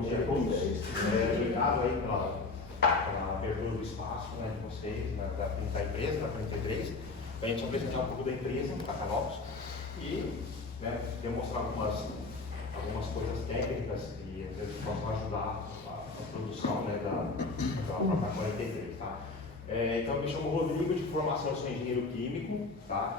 bom dia a todos. Obrigado aí pela abertura do espaço, né, de vocês, da empresa, da 43, para a gente apresentar um pouco da empresa, da Canopus, e demonstrar algumas coisas técnicas que às vezes possam ajudar a produção, né, da própria 43. Tá? Então, eu me chamo Rodrigo, de formação, eu sou engenheiro químico. Tá?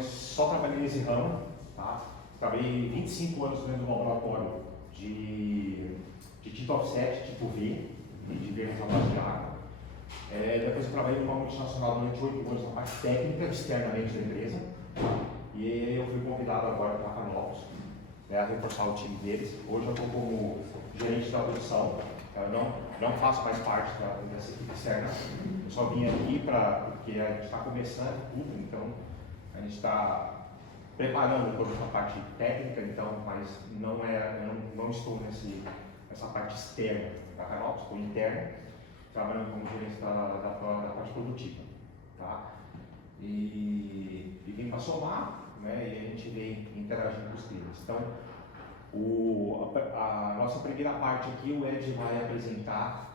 Só trabalhei nesse ramo. Tá? Trabalhei 25 anos dentro do laboratório de tinta offset tipo V e de verniz à base de água. Depois eu trabalhei numa multinacional durante 8 anos na parte técnica, externamente da empresa. E eu fui convidado agora para a Canopus, a reforçar o time deles. Hoje eu estou como gerente da produção. Eu não faço mais parte dessa equipe externa. Eu só vim aqui porque a gente está começando tudo, então a gente está preparando toda essa parte técnica, então, mas não estou nessa parte externa da Canopus, estou interna, trabalhando como gerente da parte produtiva. Tá? E vim para somar, né, e a gente vem interagindo com os clientes. Então, a nossa primeira parte aqui, o Ed vai apresentar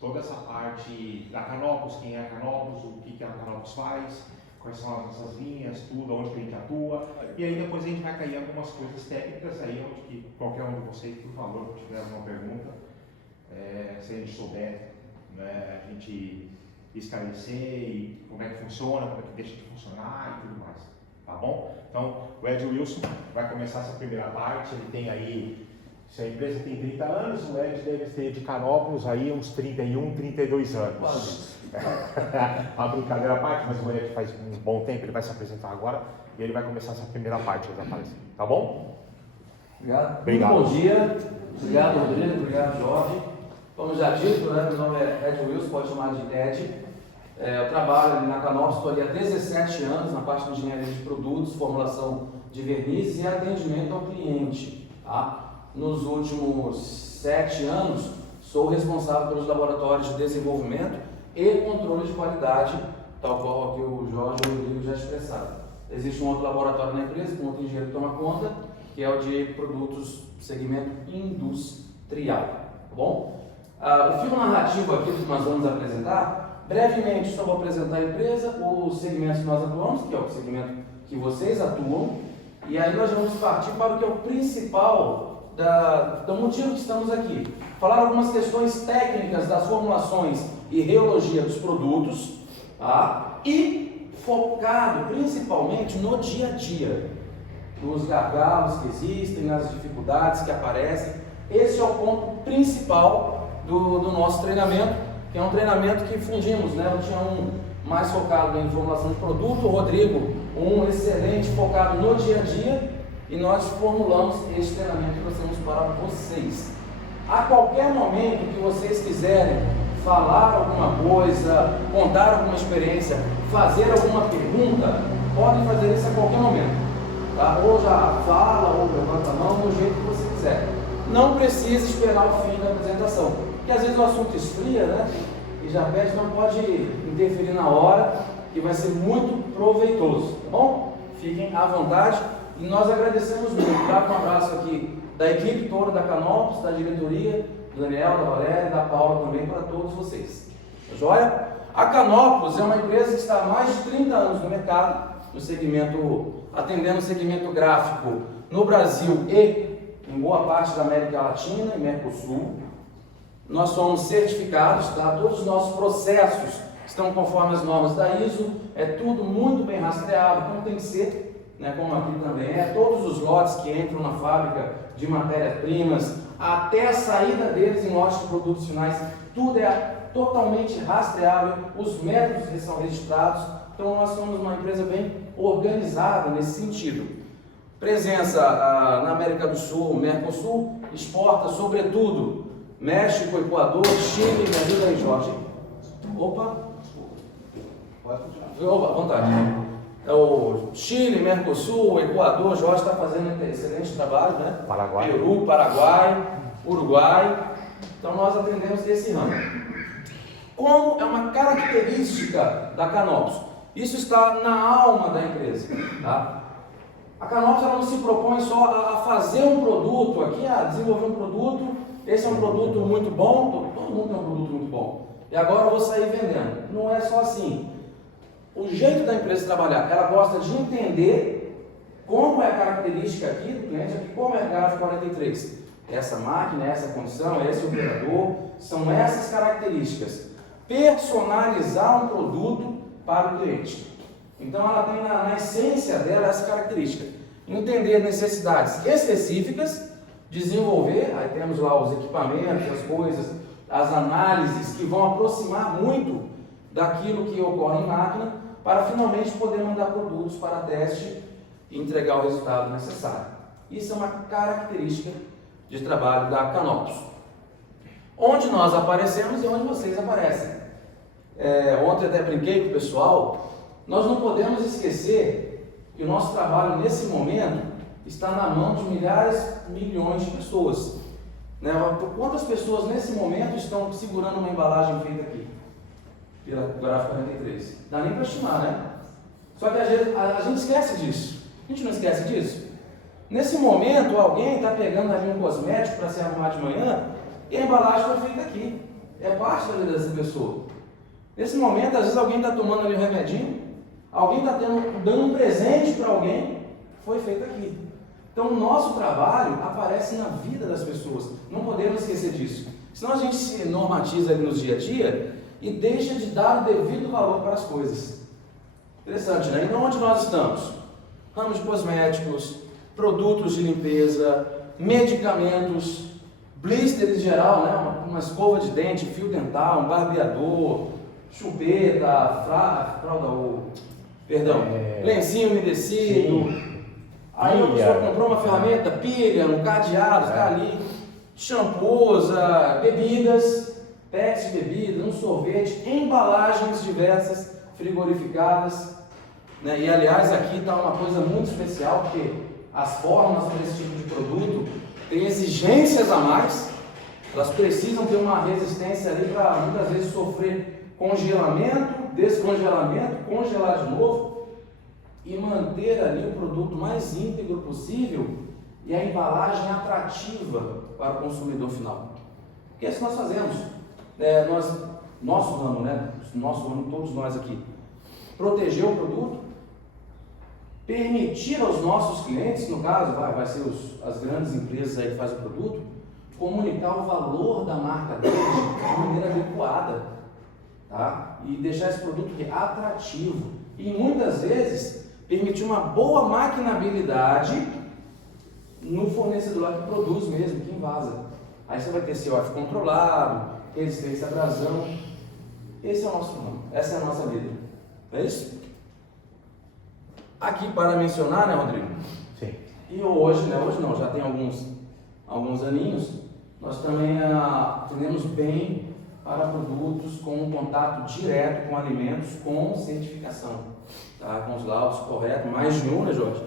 toda essa parte da Canopus, quem é a Canopus, o que a Canopus faz, quais são as nossas linhas, tudo, onde que a gente atua, e aí depois a gente vai cair em algumas coisas técnicas aí, onde que qualquer um de vocês, por favor, se tiver alguma pergunta, se a gente souber, né, a gente esclarecer e como é que funciona, como é que deixa de funcionar e tudo mais, tá bom? Então, o Ed Wilson vai começar essa primeira parte. Ele tem aí, se a empresa tem 30 anos, o Ed deve ter de Canopus aí uns 31, 32 anos. Uma brincadeira à parte, mas o Ed faz um bom tempo, ele vai se apresentar agora e ele vai começar essa primeira parte da palestra, tá bom? Obrigado. Obrigado. Muito bom dia. Obrigado, Rodrigo. Obrigado, Jorge. Como já dito, né, meu nome é Ed Wilson, pode chamar de Ed. Eu trabalho ali na Canopus, estou ali há 17 anos na parte de engenharia de produtos, formulação de vernizes e atendimento ao cliente. Tá? Nos últimos 7 anos, sou responsável pelos laboratórios de desenvolvimento e controle de qualidade, tal qual aqui o Jorge e o Rodrigo já expressaram. Existe um outro laboratório na empresa, com outro engenheiro que toma conta, que é o de produtos segmento industrial. Tá bom? O fio narrativo aqui que nós vamos apresentar, brevemente só vou apresentar a empresa, o segmento que nós atuamos, que é o segmento que vocês atuam, e aí nós vamos partir para o que é o principal do motivo que estamos aqui. Falar algumas questões técnicas das formulações e reologia dos produtos, tá? E focado principalmente no dia a dia, nos gargalos que existem, nas dificuldades que aparecem. Esse é o ponto principal do nosso treinamento, que é um treinamento que fundimos, né? Eu tinha um mais focado em formulação de produto, o Rodrigo um excelente focado no dia a dia, e nós formulamos esse treinamento que nós temos para vocês. A qualquer momento que vocês quiserem falar alguma coisa, contar alguma experiência, fazer alguma pergunta, podem fazer isso a qualquer momento. Tá? Ou já fala, ou levanta a mão, do jeito que você quiser. Não precisa esperar o fim da apresentação, porque às vezes o assunto esfria, né? E já pede, não pode interferir na hora, que vai ser muito proveitoso, tá bom? Fiquem à vontade e nós agradecemos muito, tá? Um abraço aqui da equipe toda da Canopus, da diretoria, do Daniel, da Valéria e da Paula também, para todos vocês. Joia? A Canopus é uma empresa que está há mais de 30 anos no mercado, no segmento, atendendo o segmento gráfico no Brasil e em boa parte da América Latina e Mercosul. Nós somos certificados, tá? Todos os nossos processos estão conforme as normas da ISO, é tudo muito bem rastreado, como tem que ser, né? Como aqui também é. Todos os lotes que entram na fábrica de matérias-primas, até a saída deles em lotes de produtos finais, tudo é totalmente rastreável, os métodos são registrados, então nós somos uma empresa bem organizada nesse sentido. Presença na América do Sul, Mercosul, exporta sobretudo México, Equador, Chile, me ajuda aí, Jorge. Opa, pode continuar. Opa, à vontade. É o Chile, Mercosul, Equador, Jorge está fazendo um excelente trabalho, né? Paraguai. Peru, Paraguai, Uruguai. Então nós atendemos esse ramo. Como é uma característica da Canopus, isso está na alma da empresa, tá? A Canopus ela não se propõe só a fazer um produto aqui, a desenvolver um produto, esse é um produto muito bom, todo mundo tem um produto muito bom, e agora eu vou sair vendendo. Não é só assim. O jeito da empresa trabalhar, ela gosta de entender como é a característica aqui do cliente, aqui como é a Graphic 43. Essa máquina, essa condição, esse operador, são essas características. Personalizar um produto para o cliente. Então ela tem na essência dela essa característica. Entender necessidades específicas, desenvolver, aí temos lá os equipamentos, as coisas, as análises que vão aproximar muito daquilo que ocorre em máquina, para finalmente poder mandar produtos para teste e entregar o resultado necessário. Isso é uma característica de trabalho da Canopus. Onde nós aparecemos e onde vocês aparecem. Ontem até brinquei com o pessoal, nós não podemos esquecer que o nosso trabalho nesse momento está na mão de milhares, milhões de pessoas. Né? Quantas pessoas nesse momento estão segurando uma embalagem feita aqui? Pela Graphic 43. Dá nem para estimar, né? Só que a gente esquece disso. A gente não esquece disso. Nesse momento, alguém está pegando ali um cosmético para se arrumar de manhã e a embalagem foi feita aqui. É parte da vida dessa pessoa. Nesse momento, às vezes alguém está tomando ali um remedinho, alguém está dando um presente para alguém, foi feito aqui. Então, o nosso trabalho aparece na vida das pessoas. Não podemos esquecer disso. Senão a gente se normatiza ali no dia a dia e deixa de dar o devido valor para as coisas. Interessante, né? E onde nós estamos? Ramos de cosméticos, produtos de limpeza, medicamentos, blister em geral, né? Uma escova de dente, fio dental, um barbeador, chupeta, lencinho umedecido. Aí a pessoa comprou uma ferramenta, pilha, um cadeado, está ali, shampoos, bebidas, pets de bebida, um sorvete, embalagens diversas, frigorificadas, né? E aliás aqui está uma coisa muito especial, porque as formas para esse tipo de produto têm exigências a mais, elas precisam ter uma resistência ali para muitas vezes sofrer congelamento, descongelamento, congelar de novo e manter ali o produto mais íntegro possível e a embalagem atrativa para o consumidor final. Que é isso que nós fazemos. Nosso ramo, né? Nosso ramo, todos nós aqui. Proteger o produto, permitir aos nossos clientes, no caso, vai ser as grandes empresas aí que fazem o produto, comunicar o valor da marca deles de maneira adequada, tá? E deixar esse produto atrativo. E muitas vezes permitir uma boa maquinabilidade no fornecedor lá que produz mesmo, que invasa. Aí você vai ter COF controlado, resistência à abrasão. Esse é o nosso ramo, essa é a nossa vida. Não é isso? Aqui para mencionar, né, Rodrigo? Sim. E hoje não, já tem alguns aninhos, nós também atendemos bem para produtos com contato direto com alimentos com certificação, tá? Com os laudos corretos, mais de um, né, Jorge?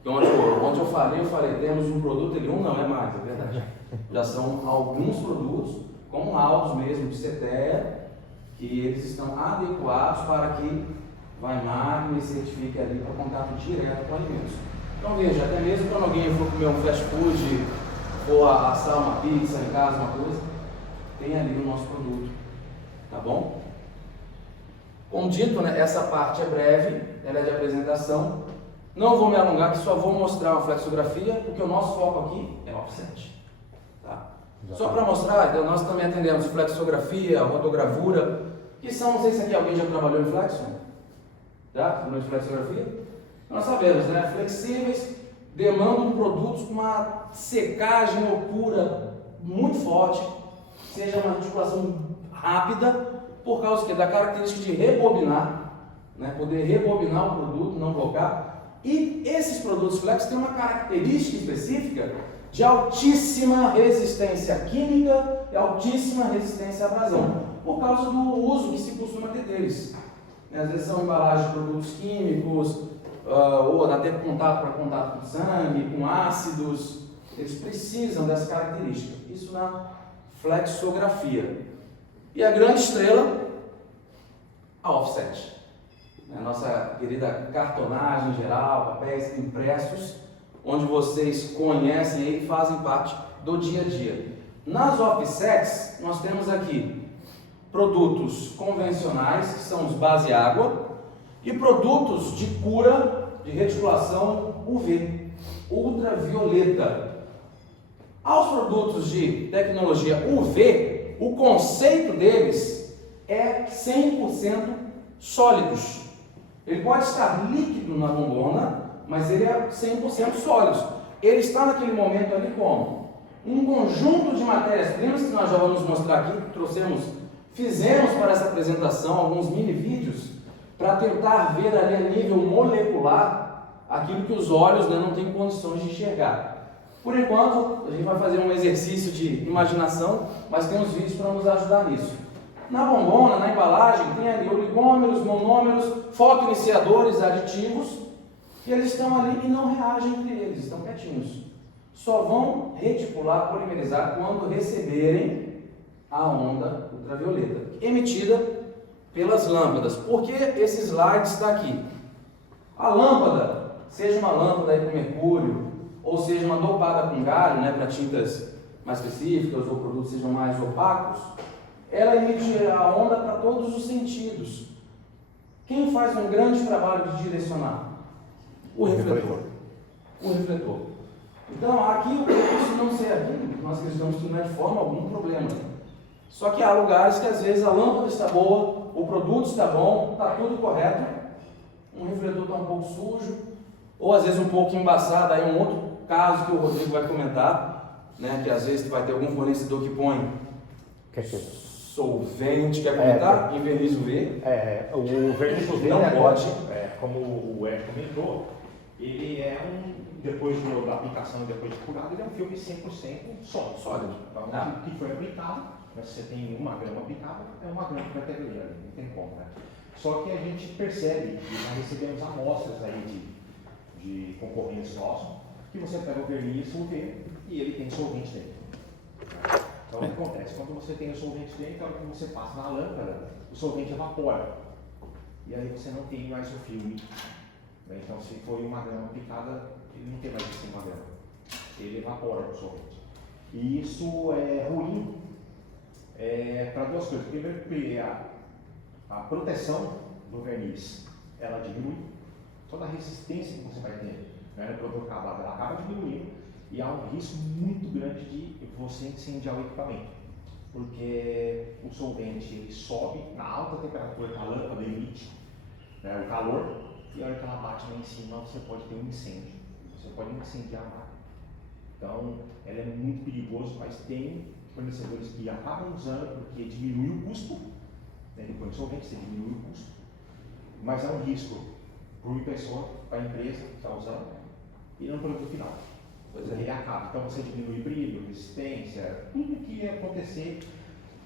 Então, onde eu falei, temos um produto, não é mais, é verdade. Já são alguns produtos com laudos mesmo de CTEA, que eles estão adequados para que vai máquina e certifique ali para contato direto com alimentos. Então veja, até mesmo quando alguém for comer um fast food, for assar uma pizza em casa, uma coisa, tem ali o nosso produto, tá bom? Como dito, né, essa parte é breve, ela é de apresentação. Não vou me alongar, que só vou mostrar uma flexografia, porque o nosso foco aqui é offset. Tá? Só para mostrar, então, nós também atendemos flexografia, rotogravura, que são, não sei se aqui alguém já trabalhou em flexo, já? Trabalhou em flexografia? Nós sabemos, né? Flexíveis demandam produtos com uma secagem ou cura muito forte, seja uma articulação rápida, por causa da característica de rebobinar, né? Poder rebobinar o produto, não blocar. E esses produtos flex têm uma característica específica de altíssima resistência química e altíssima resistência à abrasão, por causa do uso que se costuma ter deles. Às vezes são embalagens de produtos químicos, ou até contato com sangue, com ácidos, eles precisam dessa característica. Isso na flexografia. E a grande estrela, a offset. né, nossa querida cartonagem geral, papéis impressos, onde vocês conhecem e fazem parte do dia a dia. Nas offsets, nós temos aqui produtos convencionais, que são os base água, e produtos de cura de reticulação UV, ultravioleta. Aos produtos de tecnologia UV, o conceito deles é 100% sólidos. Ele pode estar líquido na bombona, mas ele é 100% sólido. Ele está naquele momento ali como um conjunto de matérias-primas que nós já vamos mostrar aqui, fizemos para essa apresentação alguns mini vídeos para tentar ver ali a nível molecular aquilo que os olhos, né, não têm condições de enxergar. Por enquanto, a gente vai fazer um exercício de imaginação, mas tem uns vídeos para nos ajudar nisso. Na bombona, na embalagem, tem ali oligômeros, monômeros, fotoiniciadores, aditivos, que eles estão ali e não reagem entre eles, estão quietinhos. Só vão reticular, polimerizar quando receberem a onda ultravioleta, emitida pelas lâmpadas. Por que esse slide está aqui? A lâmpada, seja uma lâmpada aí com mercúrio, ou seja uma dopada com galho, né, para tintas mais específicas ou produtos sejam mais opacos, ela emite a onda para todos os sentidos. Quem faz um grande trabalho de direcionar? O refletor. O refletor. Então, aqui, isso não ser aqui, nós acreditamos que não é de forma algum problema. Só que há lugares que às vezes a lâmpada está boa, o produto está bom, está tudo correto, um refletor está um pouco sujo, ou às vezes um pouco embaçado. Aí um outro caso que o Rodrigo vai comentar, né, que às vezes vai ter algum fornecedor que põe solvente, quer comentar? Em verniz UV. O verniz UV não pode. Como o Ed comentou, ele é depois da aplicação e depois de curado, ele é um filme 100% sólido. Então, o que foi aplicado, né, se você tem 1 grama aplicada, é 1 grama que vai ter ali, não tem como, né? Só que a gente percebe, e nós recebemos amostras aí de concorrentes nossos, que você pega o verniz UV e ele tem solvente dentro. Então, o que acontece? Quando você tem o solvente dentro, a hora que você passa na lâmpada, o solvente evapora. E aí você não tem mais o filme. Né? Então, se foi 1 grama aplicada, ele não tem mais esse 1 grama. Ele evapora o solvente. E isso é ruim para duas coisas. Primeiro, porque a proteção do verniz, ela diminui. Toda a resistência que você vai ter, né, no produto acabado, ela acaba diminuindo. E há um risco muito grande de você incendiar o equipamento, porque o solvente ele sobe na alta temperatura que a lâmpada emite, né, o calor, e a hora que ela bate lá em cima você pode ter um incêndio, você pode incendiar a máquina. Então, ela é muito perigoso, mas tem fornecedores que acabam usando porque diminui o custo, né, ele põe o solvente, você diminui o custo, mas é um risco para o impressor, para a empresa que está usando, e no produto final. Ele acaba. Então você diminui brilho, resistência, tudo que ia acontecer,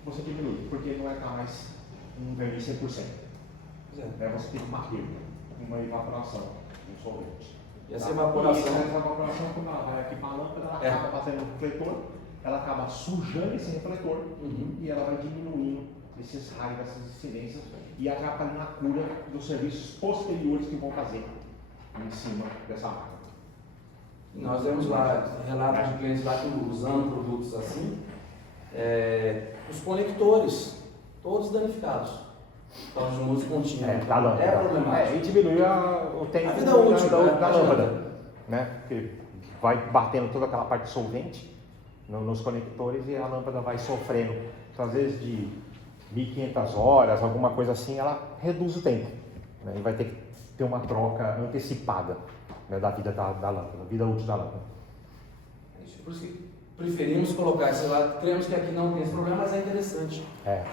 você diminui, porque não vai estar mais um verniz 100%. Você tem uma perda, uma evaporação do solvente. E essa evaporação? Essa evaporação, quando ela vai aqui para a lâmpada, ela acaba fazendo o refletor, ela acaba sujando esse refletor e ela vai diminuindo esses raios, essas incidências e atrapalhando a cura dos serviços posteriores que vão fazer em cima dessa máquina. Nós vemos lá relatos de clientes lá que usando produtos assim, os conectores, todos danificados. Então, de uso contínuo. É problemático. E diminui o tempo a vida útil da lâmpada. Né? Porque vai batendo toda aquela parte de solvente nos conectores e a lâmpada vai sofrendo. Então, às vezes de 1.500 horas, alguma coisa assim, ela reduz o tempo. Né? E vai ter que ter uma troca antecipada, né, da vida da lâmpada, da vida útil da lâmpada. Por isso que preferimos colocar esse lado. Cremos que aqui não tem esse problema, mas é interessante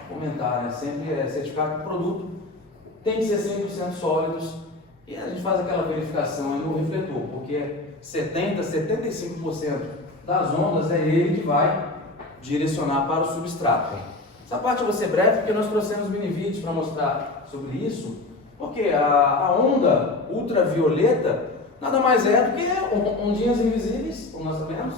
comentar, né? Sempre certificar que o produto tem que ser 100% sólidos e a gente faz aquela verificação aí no refletor, porque 70%, 75% das ondas é ele que vai direcionar para o substrato. Essa parte eu vou ser breve porque nós trouxemos mini vídeos para mostrar sobre isso, porque a onda ultravioleta nada mais é do que ondinhas invisíveis, como nós sabemos,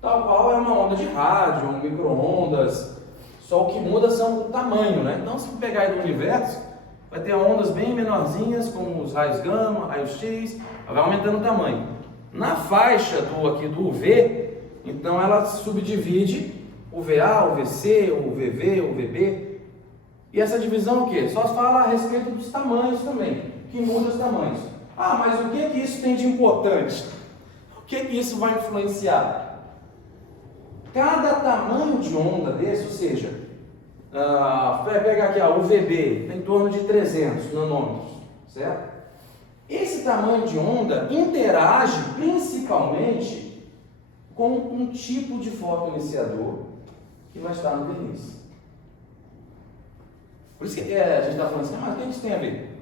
tal qual é uma onda de rádio, micro-ondas, só o que muda são o tamanho, né? Então, se pegar aí do universo, vai ter ondas bem menorzinhas, como os raios gama, raios X, vai aumentando o tamanho. Na faixa do UV, então ela subdivide o VA, o VC, o VV, o VB. E essa divisão o quê? Só fala a respeito dos tamanhos também, que muda os tamanhos. Ah, mas o que isso tem de importante? O que isso vai influenciar? Cada tamanho de onda desse, ou seja, vai pegar aqui o VB, em torno de 300 nanômetros, certo? Esse tamanho de onda interage principalmente com um tipo de fotoiniciador que vai estar no verniz. Por isso que a gente está falando assim, mas o que isso tem a ver?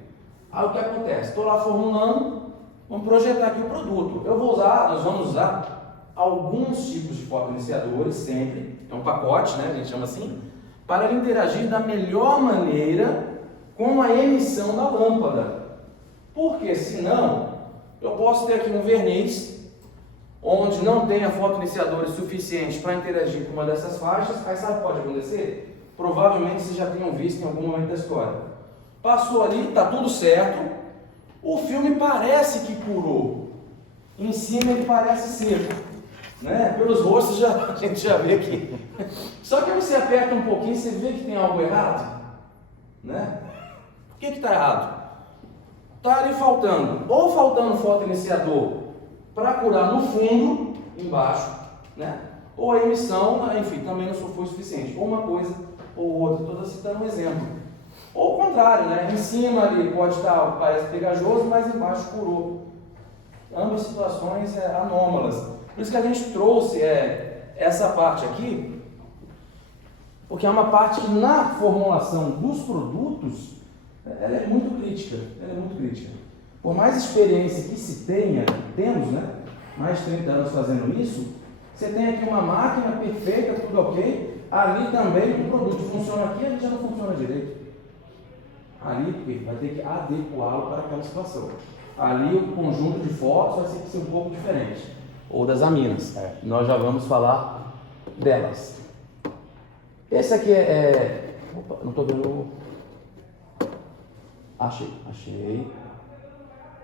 O que acontece? Estou lá formulando, vamos projetar aqui o produto. Nós vamos usar alguns tipos de fotoiniciadores sempre, é um pacote, né, a gente chama assim, para ele interagir da melhor maneira com a emissão da lâmpada. Porque senão, eu posso ter aqui um verniz, onde não tenha fotoiniciadores suficientes para interagir com uma dessas faixas. Aí sabe o que pode acontecer? Provavelmente vocês já tenham visto em algum momento da história. Passou ali, está tudo certo, o filme parece que curou, em cima ele parece seco, né? Pelos rostos a gente já vê aqui. Só que você aperta um pouquinho e você vê que tem algo errado, né? Por que está errado? Está ali faltando fotoiniciador para curar no fundo, embaixo, né? Ou a emissão, enfim, também não foi suficiente, ou uma coisa ou outra, estou citando um exemplo. Ou o contrário, né? Em cima ali pode estar, parece pegajoso, mas embaixo curou. Ambas situações anômalas. Por isso que a gente trouxe essa parte aqui, porque é uma parte que na formulação dos produtos, ela é muito crítica. Por mais experiência que temos, né? Mais de 30 anos fazendo isso, você tem aqui uma máquina perfeita, tudo ok, ali também o produto funciona aqui, a gente já não funciona direito. Ali, porque vai ter que adequá-lo para aquela situação. Ali o conjunto de fotos vai ter que ser um pouco diferente. Ou das aminas. Nós já vamos falar delas. Esse aqui Opa, não estou vendo. Achei.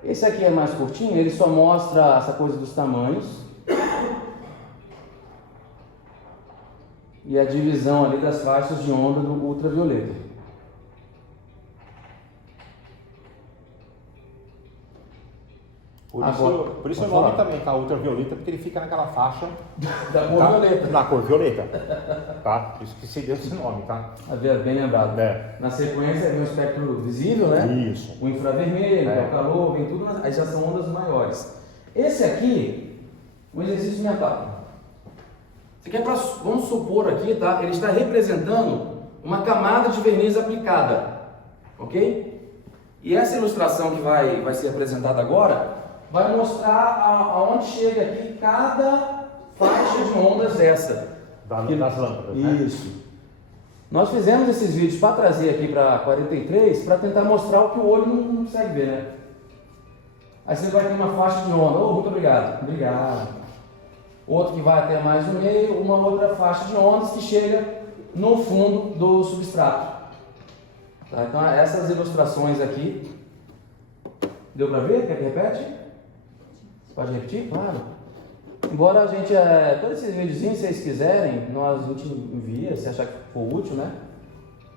Esse aqui é mais curtinho, ele só mostra essa coisa dos tamanhos. E a divisão ali das faixas de onda do ultravioleta. Por isso o nome também tá ultravioleta, porque ele fica naquela faixa da cor violeta. Na cor violeta. Tá? Isso que se deu esse nome, tá? Bem lembrado. Na sequência vem o espectro visível, né? Isso. O infravermelho, o calor, vem tudo, aí já são ondas maiores. Esse aqui, um exercício mental. Vamos supor aqui, tá? Ele está representando uma camada de verniz aplicada, ok? E essa ilustração que vai ser apresentada agora vai mostrar aonde chega aqui cada faixa de ondas dessa. Das lâmpadas, né? Isso. Nós fizemos esses vídeos para trazer aqui para 43 para tentar mostrar o que o olho não consegue ver, né? Aí você vai ter uma faixa de onda. Muito obrigado. Obrigado. Outro que vai até mais no meio, uma outra faixa de ondas que chega no fundo do substrato. Tá? Então essas ilustrações aqui. Deu para ver? Quer que repete? Pode repetir? Claro. Embora a gente, todos esses videozinhos, se vocês quiserem, a gente envia, se achar que for útil, né?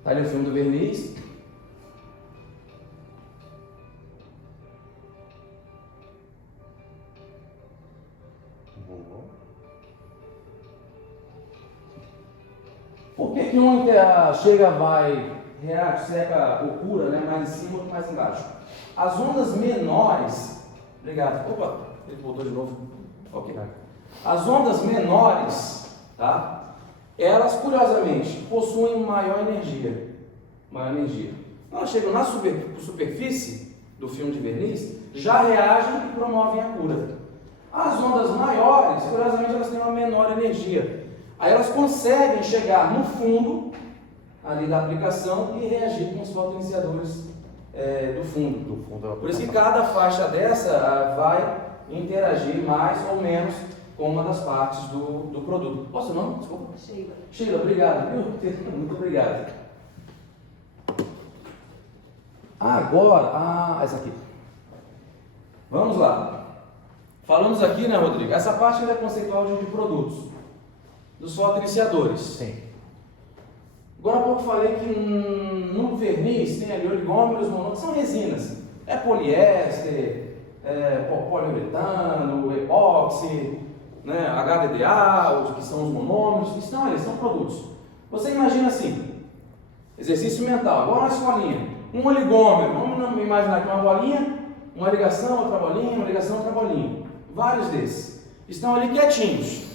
Tá ali o filme do verniz. Por que um chega, reage, seca ou cura, né? Mais em cima ou mais embaixo? As ondas menores. Obrigado. Opa, ele voltou de novo. Ok. As ondas menores, tá? Elas, curiosamente, possuem maior energia. Quando elas chegam na superfície do filme de verniz, já reagem e promovem a cura. As ondas maiores, curiosamente, elas têm uma menor energia. Aí elas conseguem chegar no fundo ali da aplicação e reagir com os fotoiniciadores do fundo. Por isso que cada faixa dessa vai interagir mais ou menos com uma das partes do produto. Qual é o seu nome? Desculpa. Sheila, obrigado. Muito obrigado. Agora, essa aqui. Vamos lá. Falamos aqui, né, Rodrigo? Essa parte é conceitual de produtos, dos fotoiniciadores. Sim. Agora há pouco falei que no verniz tem ali oligômeros, monômeros, são resinas. É poliéster, poliuretano, epóxi, né, HDDA, que são os monômeros, estão ali, são produtos. Você imagina assim, exercício mental, igual uma escolinha, um oligômero, vamos imaginar que uma bolinha, uma ligação, outra bolinha, uma ligação, outra bolinha. Vários desses. Estão ali quietinhos.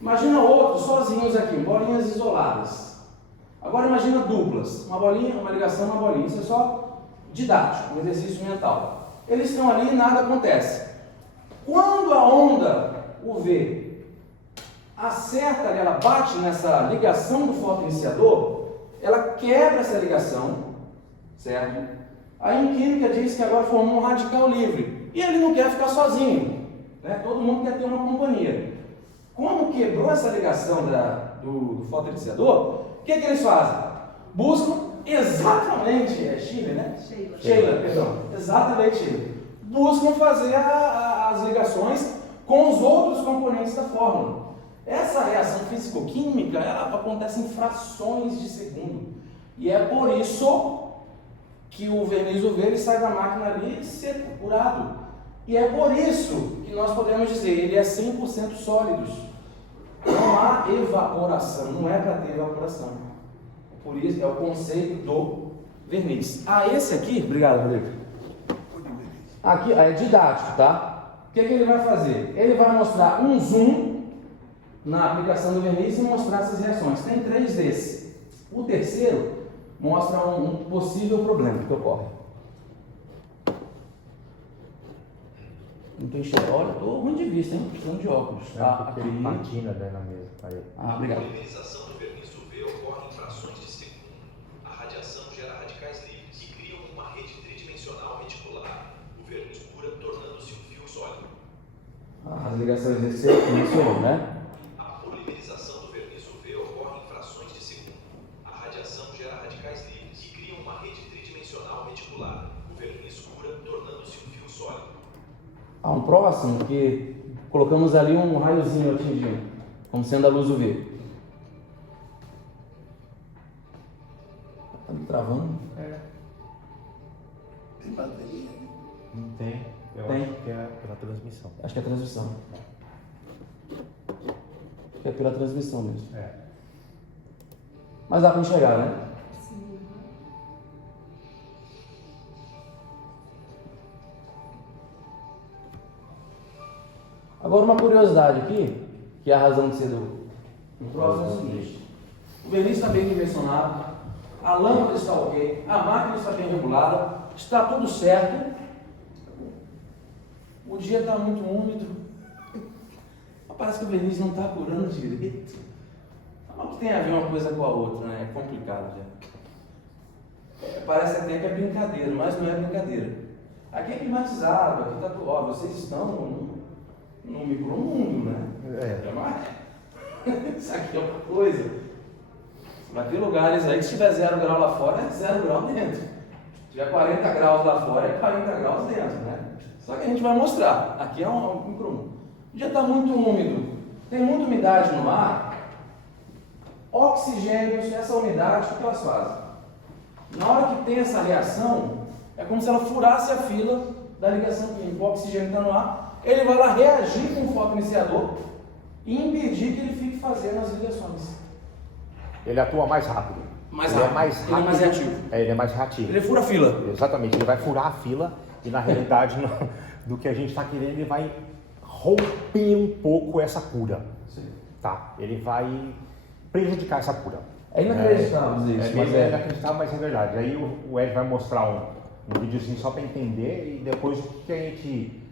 Imagina outros sozinhos aqui, bolinhas isoladas. Agora imagina duplas, uma bolinha, uma ligação, uma bolinha. Isso é só didático, um exercício mental. Eles estão ali e nada acontece. Quando a onda UV acerta ali, ela bate nessa ligação do fotoiniciador, ela quebra essa ligação, certo? Aí em química diz que agora formou um radical livre. E ele não quer ficar sozinho, né? Todo mundo quer ter uma companhia. Como quebrou essa ligação do fotoiniciador, o que eles fazem? Buscam exatamente, Sheila, né? Sheila, perdão. Exatamente, Sheila. Buscam fazer as ligações com os outros componentes da fórmula. Essa reação físico-química, ela acontece em frações de segundo. E é por isso que o verniz UV ele sai da máquina ali seco, curado. E é por isso que nós podemos dizer, ele é 100% sólidos. Não há evaporação, não é para ter evaporação. Por isso é o conceito do verniz. Esse aqui, obrigado, Rodrigo. Aqui é didático, tá? O que ele vai fazer? Ele vai mostrar um zoom na aplicação do verniz e mostrar essas reações. Tem 3 desses. O terceiro mostra um possível problema que ocorre. Não estou enxergando. Olha, estou ruim de vista, hein? Precisando de óculos. Porque ele patina, né, na mesa. Aí. Obrigado. A polimerização do verniz UV ocorre em frações de segundo. A radiação gera radicais livres e cria uma rede tridimensional reticular. O verniz cura, tornando-se um fio sólido. As ligações desse mencionou, né? A polimerização do verniz UV ocorre em frações de segundo. A radiação gera radicais livres e cria uma rede tridimensional reticular. O verniz cura, tornando-se um fio sólido. Há um próximo que colocamos ali um raiozinho atingindo, como sendo a luz UV. Tá me travando? Tem bateria? Não tem. Eu Tem. acho que é pela transmissão. Acho que é a transmissão. Acho que é pela transmissão mesmo. É. Mas dá para enxergar, né? Agora uma curiosidade aqui, que é a razão de ser do troço é o seguinte: o verniz está bem dimensionado, a lâmpada está ok, a máquina está bem regulada, está tudo certo. O dia está muito úmido, mas parece que o verniz não está curando direito. Mas o que tem a ver uma coisa com a outra, né? É complicado já. Parece até que é brincadeira, mas não é brincadeira. Aqui é climatizado, aqui está tudo. Ó, vocês estão no micromundo, né? É mais. Isso aqui é outra coisa. Vai ter lugares aí que se tiver 0 grau lá fora, é 0 grau dentro. Se tiver 40 graus lá fora, é 40 graus dentro, né? Só que a gente vai mostrar. Aqui é um micromundo. O dia está muito úmido, tem muita umidade no ar. Oxigênios, essa umidade, o que elas fazem? Na hora que tem essa reação, é como se ela furasse a fila da ligação química. O oxigênio está no ar, ele vai lá reagir com o fotoiniciador e impedir que ele fique fazendo as ligações. Ele atua mais rápido. Mais Ele rápido. é mais rápido. Ele é mais reativo. Ele é mais reativo. Ele fura a fila. Exatamente, ele vai furar a fila e na realidade do que a gente está querendo, ele vai romper um pouco essa cura. Sim. Tá? Ele vai prejudicar essa cura. É inacreditável dizer isso, mas É inacreditável, mas é verdade. Aí o Ed vai mostrar um videozinho só para entender e depois o que a gente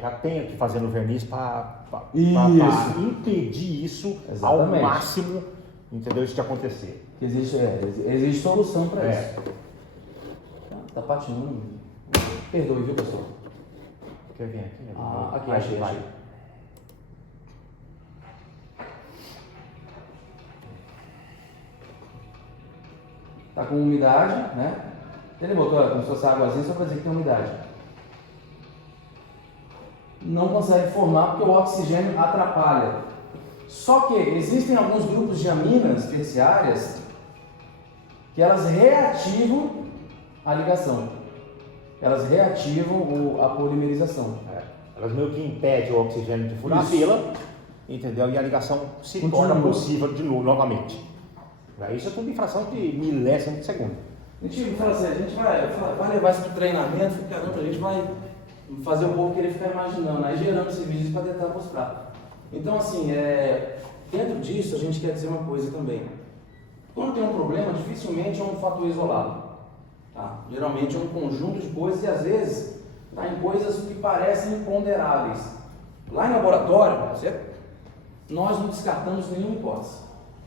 já tem que fazer no verniz para impedir isso Exatamente. ao máximo, entendeu? Isso de acontecer. Existe solução para isso. Tá patinando. Perdoe, viu, pessoal? Quer vir aqui? Aqui, Aí achei. Tá com umidade, né? Ele botou como se fosse águazinha só para dizer que tem umidade. Não consegue formar porque o oxigênio atrapalha. Só que existem alguns grupos de aminas terciárias que elas reativam a ligação. Elas reativam a polimerização. Elas meio que impedem o oxigênio de furar a Isso. fila, entendeu? E a ligação se Continua. torna possível de novo, novamente. Isso é tudo em fração de milésimos de segundo. A gente vai levar isso para o treinamento, caramba, a gente vai fazer o povo querer ficar imaginando, aí gerando esses vídeos para tentar mostrar. Então, assim, dentro disso a gente quer dizer uma coisa também. Quando tem um problema, dificilmente é um fator isolado. Tá? Geralmente é um conjunto de coisas e às vezes está em coisas que parecem imponderáveis. Lá em laboratório, nós não descartamos nenhuma hipótese.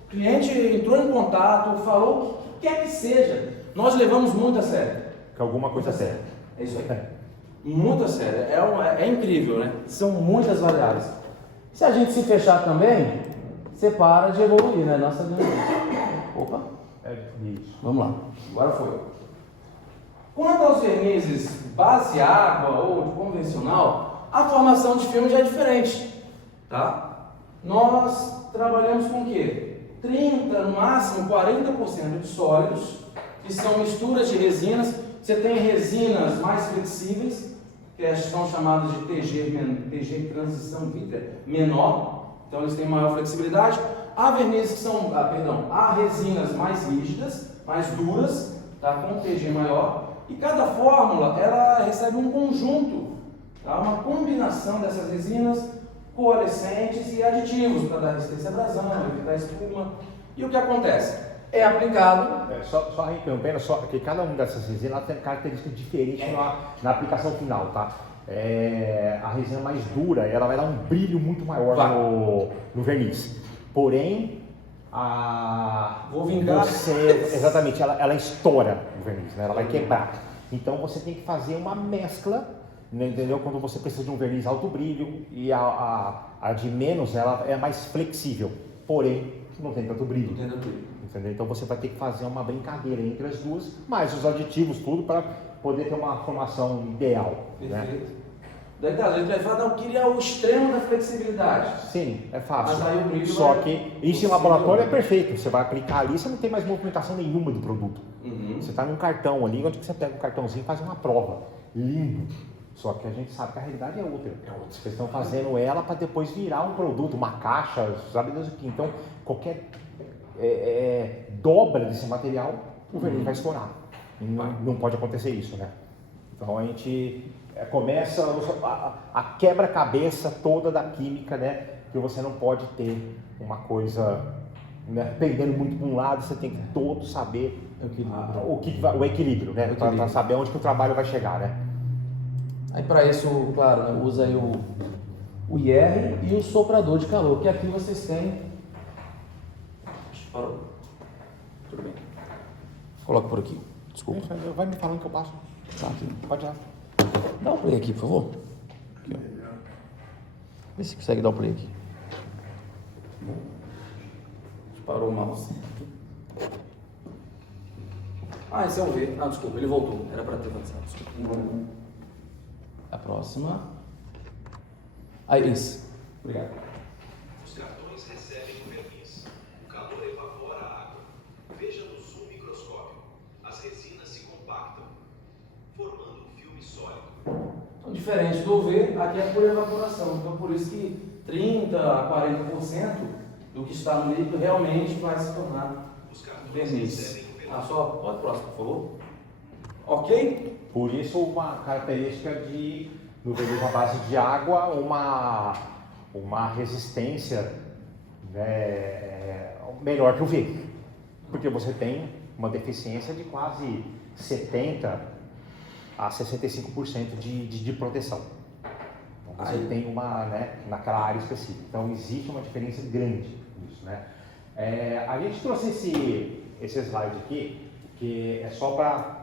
O cliente entrou em contato, falou o que quer que seja. Nós levamos muito a sério. Que alguma coisa séria. É isso aí. Muito a sério. É incrível, né? São muitas variáveis. Se a gente se fechar também, você para de evoluir, né? Nossa Opa. Isso. Vamos lá. Agora foi. Quanto aos vernizes base água ou de convencional, a formação de filme já é diferente. Tá? Nós trabalhamos com o quê? 30, no máximo 40% de sólidos, que são misturas de resinas. Você tem resinas mais flexíveis, que são chamadas de TG transição vítrea menor, então eles têm maior flexibilidade. Há vernizes que são, há resinas mais rígidas, mais duras, tá, com TG maior, e cada fórmula ela recebe um conjunto, tá, uma combinação dessas resinas, coalescentes e aditivos para dar resistência à abrasão, evitar espuma. E o que acontece? É aplicado. Só interrompendo, só que cada uma dessas resinas tem características diferentes na aplicação final, tá? A resina mais dura, ela vai dar um brilho muito maior no verniz. Porém, Vou vingar. exatamente, ela estoura o verniz, né? Ela vai quebrar. Então você tem que fazer uma mescla, né, entendeu? Quando você precisa de um verniz alto brilho e a de menos, ela é mais flexível, porém não tem tanto brilho. Entendeu? Então você vai ter que fazer uma brincadeira entre as duas, mais os aditivos, tudo, para poder ter uma formação ideal. Perfeito. Né? Daí tá, a gente vai falar, não, queria o extremo da flexibilidade. Sim, é fácil. Mas aí o brilho Só vai- que isso em laboratório é perfeito. Você vai aplicar ali, você não tem mais movimentação nenhuma do produto. Uhum. Você está num cartão ali, onde você pega o cartãozinho e faz uma prova. Lindo. Só que a gente sabe que a realidade é outra. Vocês estão fazendo ela para depois virar um produto, uma caixa, sabe Deus o que. Então, qualquer dobra desse material, o verniz vai estourar. E não pode acontecer isso, né? Então a gente começa a quebra-cabeça toda da química, né? Que você não pode ter uma coisa, né, pendendo muito para um lado, você tem que todo saber o equilíbrio, né? Para saber onde que o trabalho vai chegar, né? Aí para isso, claro, né, usa aí o IR e o soprador de calor, que aqui vocês têm. Parou. Tudo bem. Coloca por aqui. Desculpa. Vai me falando que eu passo. Tá aqui. Pode ir lá. Dá um play aqui, por favor. Aqui, ó. Vê se consegue dar o play aqui. Parou o mouse. Esse é o V. Desculpa, ele voltou. Era para ter avançado. Desculpa. A próxima. Isso. Obrigado. Os cartões recebem o verniz. O calor evapora a água. Veja no zoom microscópio. As resinas se compactam, formando um filme sólido. Então, diferente do UV, aqui é por evaporação. Então, por isso que 30% a 40% do que está no líquido realmente vai se tornar Os cartões verniz. recebem o verniz. Só pode próximo, por favor. Ok? Por isso, uma característica do verniz à base de água, uma resistência, né, melhor que o V. Porque você tem uma deficiência de quase 70% a 65% de proteção. Então, você tem uma, né, naquela área específica. Então existe uma diferença grande nisso, né? A gente trouxe esse slide aqui, que é só para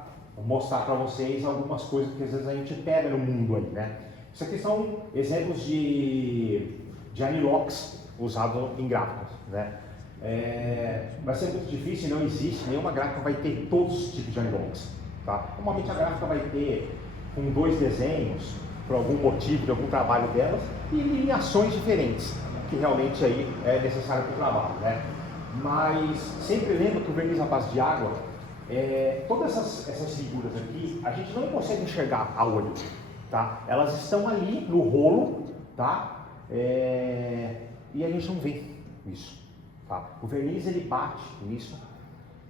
mostrar para vocês algumas coisas que às vezes a gente pega no mundo aí, né? Isso aqui são exemplos de anilox usado em gráficos, né? Vai ser muito difícil, não existe nenhuma gráfica que vai ter todos os tipos de anilox. Tá? Normalmente a gráfica vai ter com 2 desenhos, por algum motivo, de algum trabalho delas, e em ações diferentes, que realmente aí é necessário para o trabalho, né? Mas sempre lembra que o verniz à base de água, todas essas figuras aqui, a gente não consegue enxergar a olho, tá? Elas estão ali no rolo, tá? E a gente não vê isso, tá? O verniz ele bate nisso,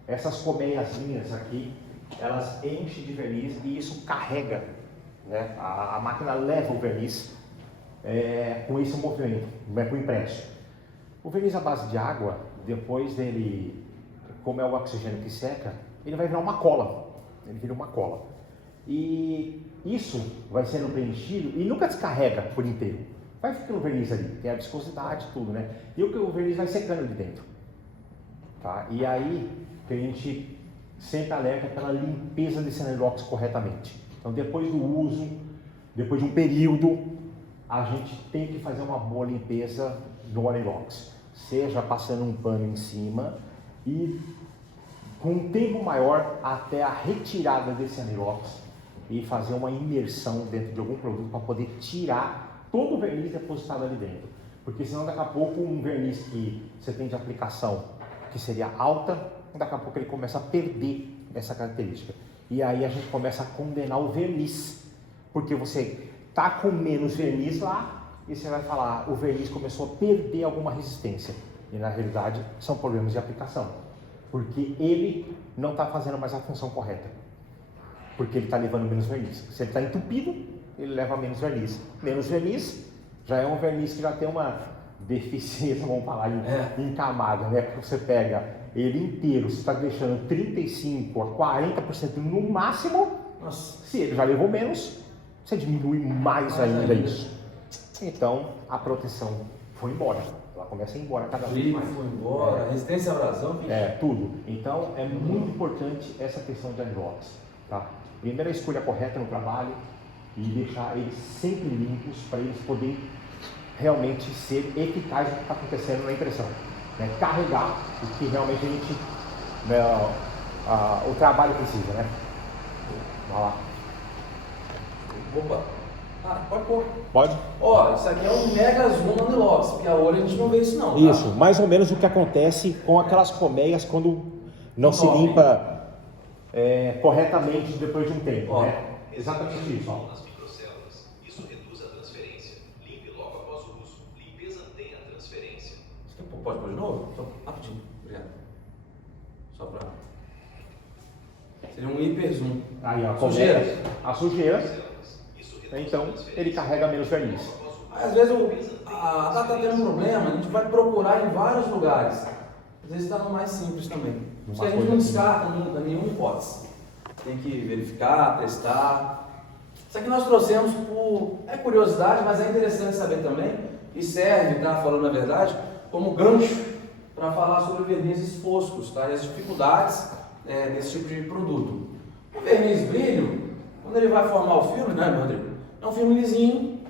essas colmeiazinhas aqui, elas enchem de verniz e isso carrega, né? A máquina leva o verniz com esse movimento, com o impresso. O verniz à base de água, depois dele, como é o oxigênio que seca, ele vai virar uma cola. Ele vira uma cola. E isso vai sendo preenchido e nunca descarrega por inteiro. Vai ficando o verniz ali, tem a viscosidade, tudo, né? E o verniz vai secando ali dentro. Tá? E aí que a gente sempre alerta pela limpeza desse anilox corretamente. Então, depois do uso, depois de um período, a gente tem que fazer uma boa limpeza do anilox. Seja passando um pano em cima e com um tempo maior até a retirada desse anilox e fazer uma imersão dentro de algum produto para poder tirar todo o verniz depositado ali dentro. Porque senão daqui a pouco um verniz que você tem de aplicação que seria alta, daqui a pouco ele começa a perder essa característica. E aí a gente começa a condenar o verniz, porque você está com menos verniz lá e você vai falar, o verniz começou a perder alguma resistência. E na realidade são problemas de aplicação, porque ele não está fazendo mais a função correta, porque ele está levando menos verniz. Se ele está entupido, ele leva menos verniz. Menos verniz já é um verniz que já tem uma deficiência, vamos falar, em camada, né? Porque você pega ele inteiro, você está deixando 35% a 40% no máximo. Nossa. Se ele já levou menos, você diminui mais ainda isso. Então, a proteção foi embora. Ela começa a ir embora cada vez mais. Foi embora, resistência à abrasão. Tudo. Então, é muito importante essa questão de anilox. Tá? Primeiro, a escolha correta no trabalho e deixar eles sempre limpos para eles poderem realmente ser eficazes no que está acontecendo na impressão. Né? Carregar o que realmente a gente, o trabalho precisa, né? Vai lá. Opa! Pode pôr. Pode? Ó, isso aqui é um mega zoom no anilox, porque a olho a gente não vê isso não. Tá? Isso, mais ou menos o que acontece com aquelas colmeias quando não se limpa corretamente depois de um tempo, ó, né? Exatamente isso, ó. Nas microcélulas. Isso reduz a transferência. Limpe logo após o uso. Limpeza tem a transferência. Pode pôr de novo? Só rapidinho, obrigado. Só pra... Seria um hiper zoom. Aí, ó, sujeira. A sujeira. Então, ele carrega menos verniz. Às vezes tá tendo um problema, a gente vai procurar em vários lugares. Às vezes está no mais simples também. Isso a gente não descarta nunca, nenhuma hipótese. Tem que verificar, testar. Isso aqui nós trouxemos por curiosidade, mas é interessante saber também. E serve, tá? Falando a verdade, como gancho para falar sobre vernizes foscos, tá? E as dificuldades desse tipo de produto. O verniz brilho, quando ele vai formar o filme, né, Rodrigo? É um filme lisinho,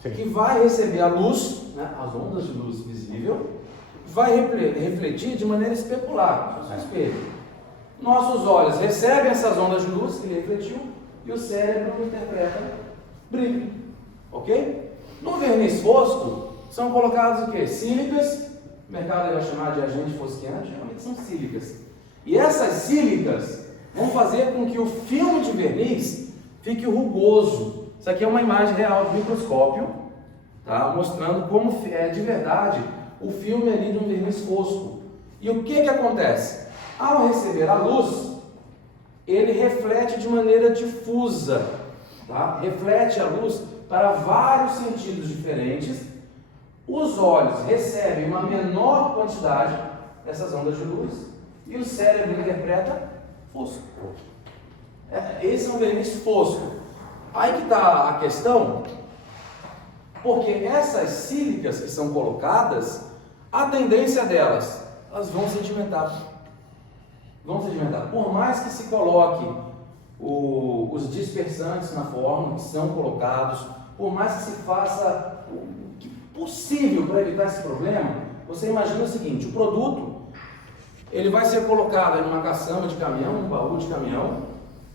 que vai receber a luz, né, as ondas de luz visível, vai refletir de maneira especular, como se fosse um espelho. Nossos olhos recebem essas ondas de luz que ele refletiu e o cérebro interpreta brilho, ok? No verniz fosco são colocados o quê? Sílicas, o mercado vai chamar de agente fosqueante, realmente são sílicas. E essas sílicas vão fazer com que o filme de verniz fique rugoso. Isso aqui é uma imagem real do microscópio, tá? Mostrando como é de verdade o filme ali de um verniz fosco. E o que acontece? Ao receber a luz, ele reflete de maneira difusa, tá? Reflete a luz para vários sentidos diferentes. Os olhos recebem uma menor quantidade dessas ondas de luz e o cérebro interpreta fosco. Esse é um verniz fosco. Aí que está a questão, porque essas sílicas que são colocadas, a tendência delas, elas vão sedimentar. Vão sedimentar. Por mais que se coloque os dispersantes na fórmula, que são colocados, por mais que se faça o que possível para evitar esse problema, você imagina o seguinte, o produto, ele vai ser colocado em uma caçamba de caminhão, um baú de caminhão,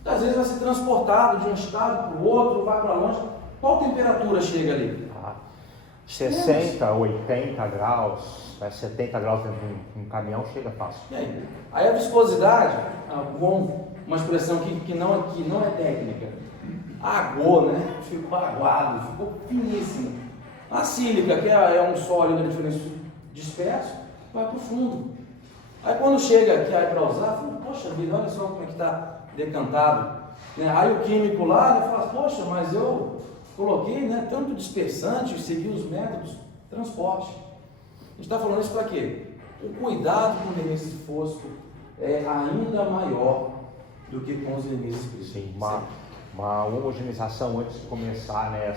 Às vezes vai ser transportado de um estado para o outro, vai para longe. Qual temperatura chega ali? 60, 80 graus, 70 graus dentro de um caminhão chega fácil. E aí? Aí a viscosidade, uma expressão que não é técnica, aguou, né? Ficou aguado, ficou finíssimo. A sílica, que é um sólido de diferença disperso, vai para o fundo. Aí quando chega aqui para usar, fala, poxa vida, olha só como é que está decantado. Né? Aí o químico lá fala, poxa, mas eu coloquei, né, tanto dispersante, segui os métodos de transporte. A gente está falando isso para quê? O cuidado com o verniz fosco é ainda maior do que com os vernizes pretos. Sim, uma homogeneização antes de começar, né,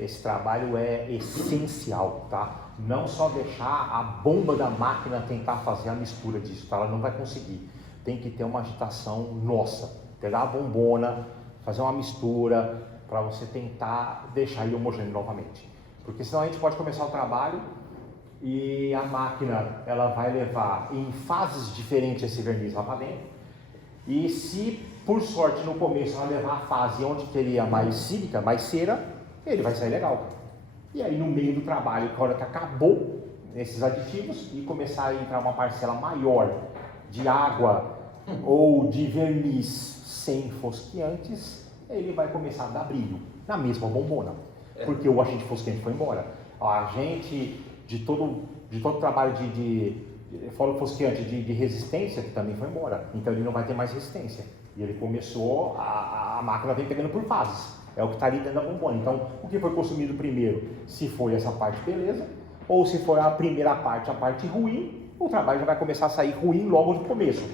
esse trabalho é essencial, tá? Não só deixar a bomba da máquina tentar fazer a mistura disso, tá? Ela não vai conseguir. Tem que ter uma agitação nossa, pegar a bombona, fazer uma mistura para você tentar deixar ele homogêneo novamente. Porque senão a gente pode começar o trabalho e a máquina ela vai levar em fases diferentes esse verniz lá para dentro. E se por sorte no começo ela levar a fase onde teria mais sílica, mais cera, ele vai sair legal. E aí no meio do trabalho, na hora que acabou esses aditivos e começar a entrar uma parcela maior de água ou de verniz sem fosqueantes, ele vai começar a dar brilho na mesma bombona, porque o agente fosqueante foi embora. O agente de todo o trabalho fora o fosqueante de resistência, que também foi embora, então ele não vai ter mais resistência. E ele começou, a máquina vem pegando por fases, é o que está ali dentro da bombona. Então, o que foi consumido primeiro, se foi essa parte beleza, ou se for a primeira parte, a parte ruim, o trabalho já vai começar a sair ruim logo no começo.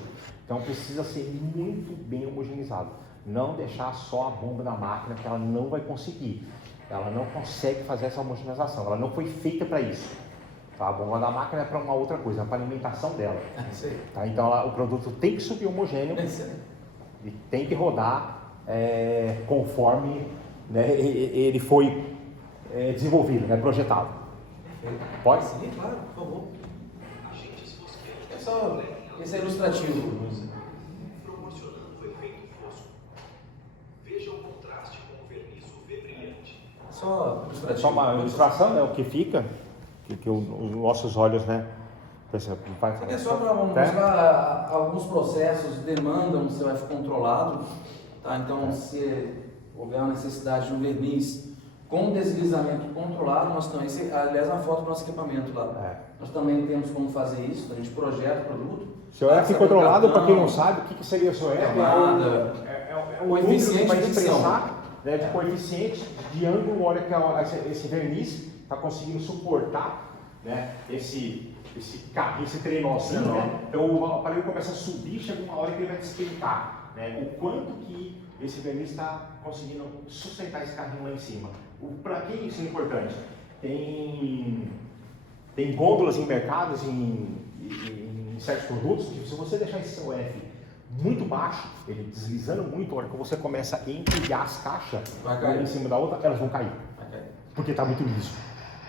Então precisa ser muito bem homogeneizado. Não deixar só a bomba na máquina, que ela não vai conseguir. Ela não consegue fazer essa homogeneização, ela não foi feita para isso. Tá? A bomba da máquina é para uma outra coisa, é para a alimentação dela. Tá? Então o produto tem que subir homogêneo e tem que rodar conforme, né, ele foi desenvolvido, né, projetado. Pode? Sim, claro, por favor. Agentes fosqueantes. É só esse é ilustrativo. Proporcionando o efeito fosco. Veja o contraste com o verniz UV brilhante. Só ilustrativo. Só uma ilustração, né, o que fica, que os nossos olhos, né, é só para mostrar alguns processos demandam um COF controlado, tá? Então se houver uma necessidade de um verniz com deslizamento controlado, nós também, aliás, uma foto do nosso equipamento lá, nós também temos como fazer isso, a gente projeta o produto. COF controlado, para quem não sabe, o que seria o COF? É um coeficiente que vai expressar, né, de coeficiente de ângulo, olha que esse verniz está conseguindo suportar, né, esse trenozinho, né? Então o aparelho começa a subir, chega uma hora que ele vai despencar, né? O quanto que esse verniz está conseguindo sustentar esse carrinho lá em cima. Para que isso é importante? Tem gôndolas em mercados, em certos produtos, que se você deixar esse COF muito baixo, ele deslizando muito, a hora que você começa a empilhar as caixas uma em cima da outra, elas vão cair. Porque está muito liso.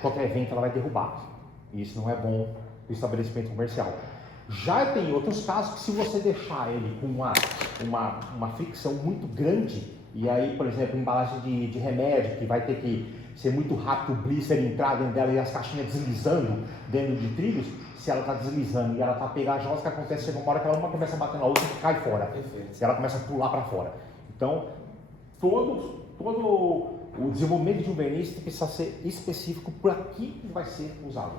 Qualquer vento ela vai derrubar. E isso não é bom no estabelecimento comercial. Já tem outros casos que se você deixar ele com uma fricção muito grande, e aí, por exemplo, embalagem de remédio, que vai ter que ser muito rápido o blister entrar dentro dela e as caixinhas deslizando dentro de trilhos, se ela está deslizando e ela está pegajosa, o que acontece? Chega uma hora que ela uma começa a bater na outra e cai fora. Perfeito. E ela começa a pular para fora. Então, todo o desenvolvimento de um verniz precisa ser específico para que vai ser usado.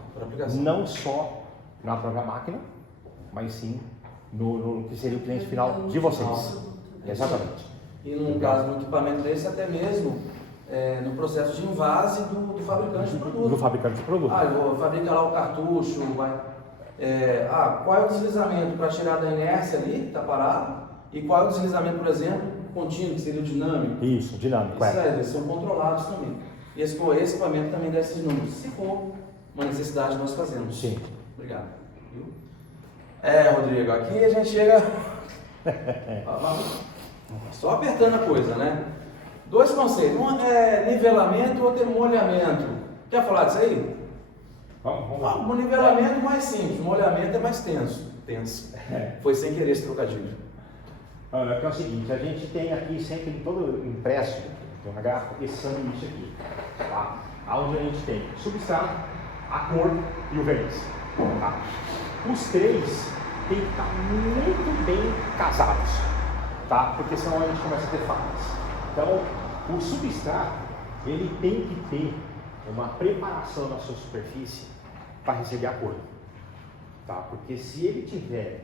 Não só na própria máquina, mas sim no que seria o cliente final de vocês. Exatamente. E no caso do equipamento desse, até mesmo no processo de invase do fabricante de produto. Do fabricante de produto. Eu vou fabricar lá o cartucho, qual é o deslizamento para tirar da inércia ali, que está parado, e qual é o deslizamento, por exemplo, contínuo, que seria o dinâmico. Isso, dinâmico. Eles são controlados também. E esse equipamento também dá esses números. Se for uma necessidade, nós fazemos. Sim. Obrigado. Viu? Rodrigo, aqui a gente chega só apertando a coisa, né? Dois conceitos. Um é nivelamento e outro é molhamento. Quer falar disso aí? Vamos lá. O nivelamento mais simples, o molhamento é mais tenso. Foi sem querer esse trocadilho. Que é o seguinte, a gente tem aqui sempre todo impresso, tem uma garrafa, esse sanduíche aqui, tá? Onde a gente tem o substrato, a cor e o verniz, tá? Os três têm que estar muito bem casados, tá? Porque senão a gente começa a ter falhas. Então, o substrato, ele tem que ter uma preparação na sua superfície para receber a cor, tá? Porque se ele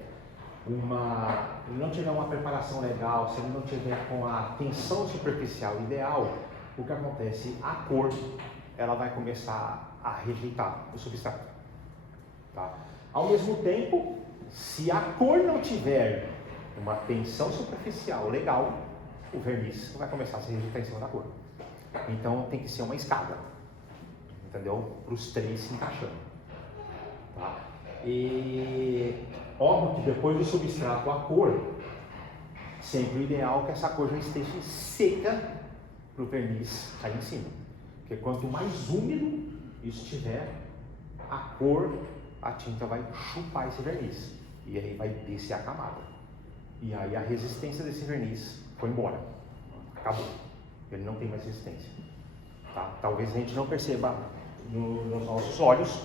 não tiver uma preparação legal, se ele não tiver com a tensão superficial ideal, o que acontece? A cor, ela vai começar a rejeitar o substrato, tá? Ao mesmo tempo, se a cor não tiver uma tensão superficial legal, o verniz vai começar a se rejeitar em cima da cor. Então tem que ser uma escada, entendeu? Para os três se encaixando, tá? E óbvio que depois do substrato a cor, sempre o ideal é que essa cor já esteja seca para o verniz cair em cima. Porque quanto mais úmido isso estiver, a cor, a tinta vai chupar esse verniz. E aí vai descer a camada. E aí a resistência desse verniz foi embora. Acabou. Ele não tem mais resistência. Tá? Talvez a gente não perceba nos nossos olhos,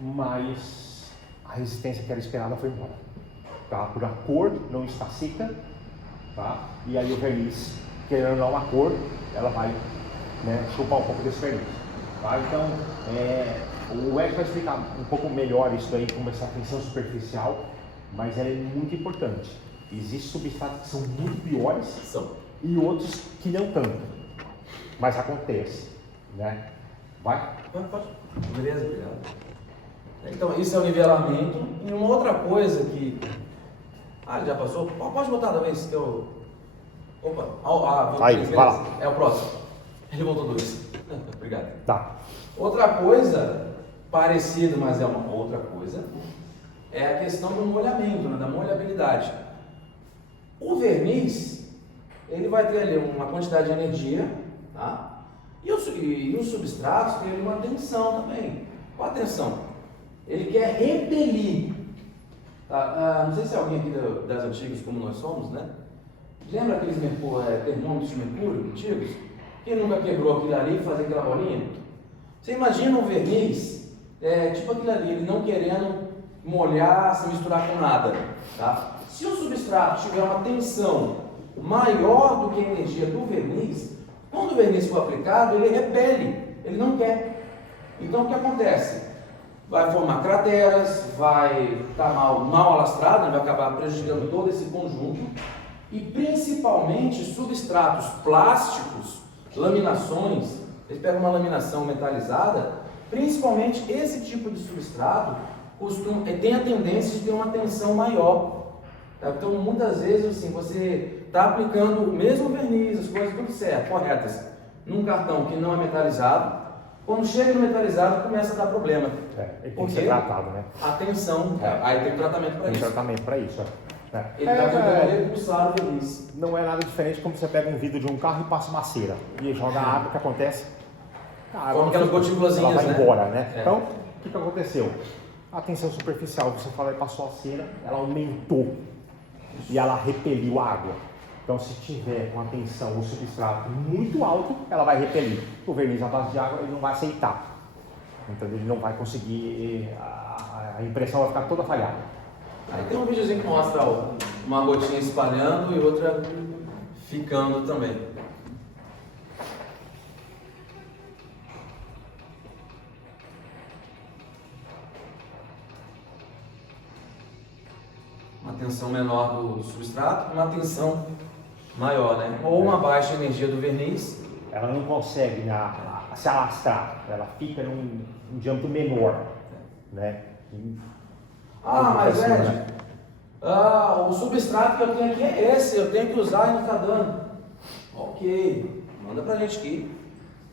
mas a resistência que era esperada foi embora. Tá? Por a cor não está seca, tá? E aí o verniz, querendo ou não, a cor, ela vai, né, chupar um pouco desse verniz. Tá? Então, o Eric vai explicar um pouco melhor isso daí, como essa tensão superficial, mas ela é muito importante. Existem substratos que são muito piores e outros que não tanto, mas acontece, né? Vai? Pode. Beleza, obrigado. Então, isso é o nivelamento. E uma outra coisa que... ele já passou? Pode botar da vez que eu... Opa, aí, vai lá. É o próximo. Ele voltou 2. Obrigado. Tá. Outra coisa parecida, mas é uma outra coisa, é a questão do molhamento, né, da molhabilidade. O verniz, ele vai ter ali uma quantidade de energia, tá? E os substratos têm uma tensão também. Qual a tensão? Ele quer repelir. Tá? Não sei se é alguém aqui das antigas, como nós somos, né? Lembra aqueles termômetros de mercúrio antigos? Quem nunca quebrou aquilo ali e fazia aquela bolinha? Você imagina um verniz, tipo aquilo ali, ele não querendo molhar, se misturar com nada, tá? Se o substrato tiver uma tensão maior do que a energia do verniz, quando o verniz for aplicado, ele repele, ele não quer. Então o que acontece? Vai formar crateras, vai estar mal alastrado, vai acabar prejudicando todo esse conjunto, e principalmente substratos plásticos, laminações. Eles pegam uma laminação metalizada, principalmente esse tipo de substrato tem a tendência de ter uma tensão maior. Tá? Então, muitas vezes, assim, você está aplicando o mesmo verniz, as coisas tudo certo, corretas, num cartão que não é metalizado. Quando chega no metalizado, começa a dar problema. Ele tem que ser tratado, né? A tensão, aí tem um tratamento para isso. Tem tratamento para isso, Ele está tentando repulsar o verniz. Não é nada diferente como você pega um vidro de um carro e passa uma cera e joga água, o que acontece? Como aquelas gotículazinhas, ela vai né? embora, né? Então, o que aconteceu? A tensão superficial, você fala e passou a cera, ela aumentou e ela repeliu a água. Então, se tiver uma tensão, o substrato muito alto, ela vai repelir. O verniz à base de água, ele não vai aceitar. Então, ele não vai conseguir, a impressão vai ficar toda falhada. Aí tem um videozinho que mostra uma gotinha espalhando e outra ficando também. Uma tensão menor do substrato, uma tensão maior, né? Ou uma baixa energia do verniz. Ela não consegue se alastrar, ela fica num diâmetro menor, né? Mas Ed, o substrato que eu tenho aqui é esse, eu tenho que usar e não está dando. Ok, manda pra gente aqui.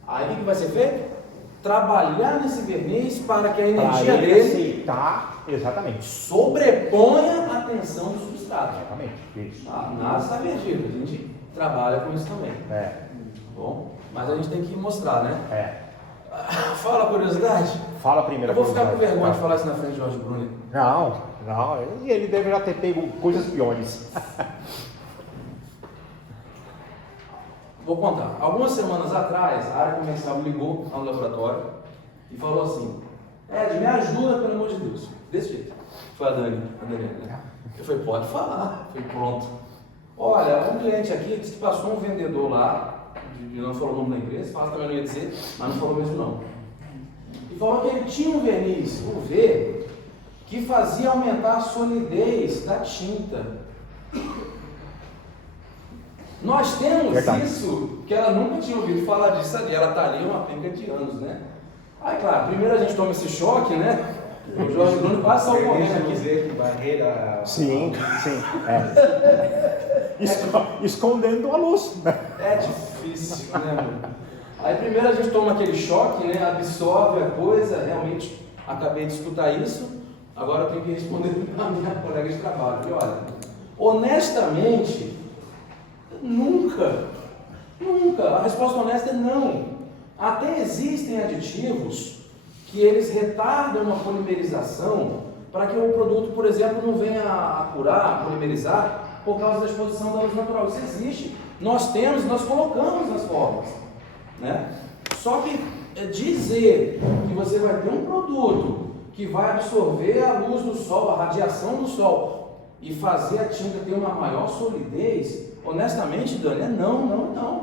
Aí o que vai ser feito? Trabalhar nesse verniz para que a energia ele dele aceitar, exatamente, sobreponha a tensão do substrato. exatamente, isso. Nada está perdido, a gente trabalha com isso também. Tá Bom, mas a gente tem que mostrar, né? Fala a curiosidade. Fala a primeira Eu vou ficar com curiosidade. vergonha de falar isso na frente de Jorge Bruni. Não, e ele deve já ter pego coisas piores. Vou contar. Algumas semanas atrás, a área comercial ligou ao laboratório e falou assim: Ed, me ajuda, pelo amor de Deus. Desse jeito. Foi a Daniela, né? Eu falei, pode falar. Eu falei, pronto. Olha, um cliente aqui disse que passou um vendedor lá, não falou o nome da empresa, fala também não ia dizer, mas não falou mesmo não. E falou que ele tinha um verniz UV que fazia aumentar a solidez da tinta. Nós temos isso, que ela nunca tinha ouvido falar disso ali, ela está ali uma penca de anos, né? Aí, claro, primeiro a gente toma esse choque, né? O Jorge Bruno quase saiu correndo aqui. Barreira. Sim. Escondendo a luz. É difícil, né, meu? Aí primeiro a gente toma aquele choque, né? Absorve a coisa, realmente acabei de escutar isso, agora eu tenho que responder para a minha colega de trabalho. E olha, honestamente, nunca, a resposta honesta é não. Até existem aditivos que eles retardam a polimerização para que o produto, por exemplo, não venha a curar, a polimerizar por causa da exposição da luz natural. Isso existe. Nós temos, nós colocamos nas formas, né? Só que dizer que você vai ter um produto que vai absorver a luz do sol, a radiação do sol e fazer a tinta ter uma maior solidez, honestamente, Dani, é não.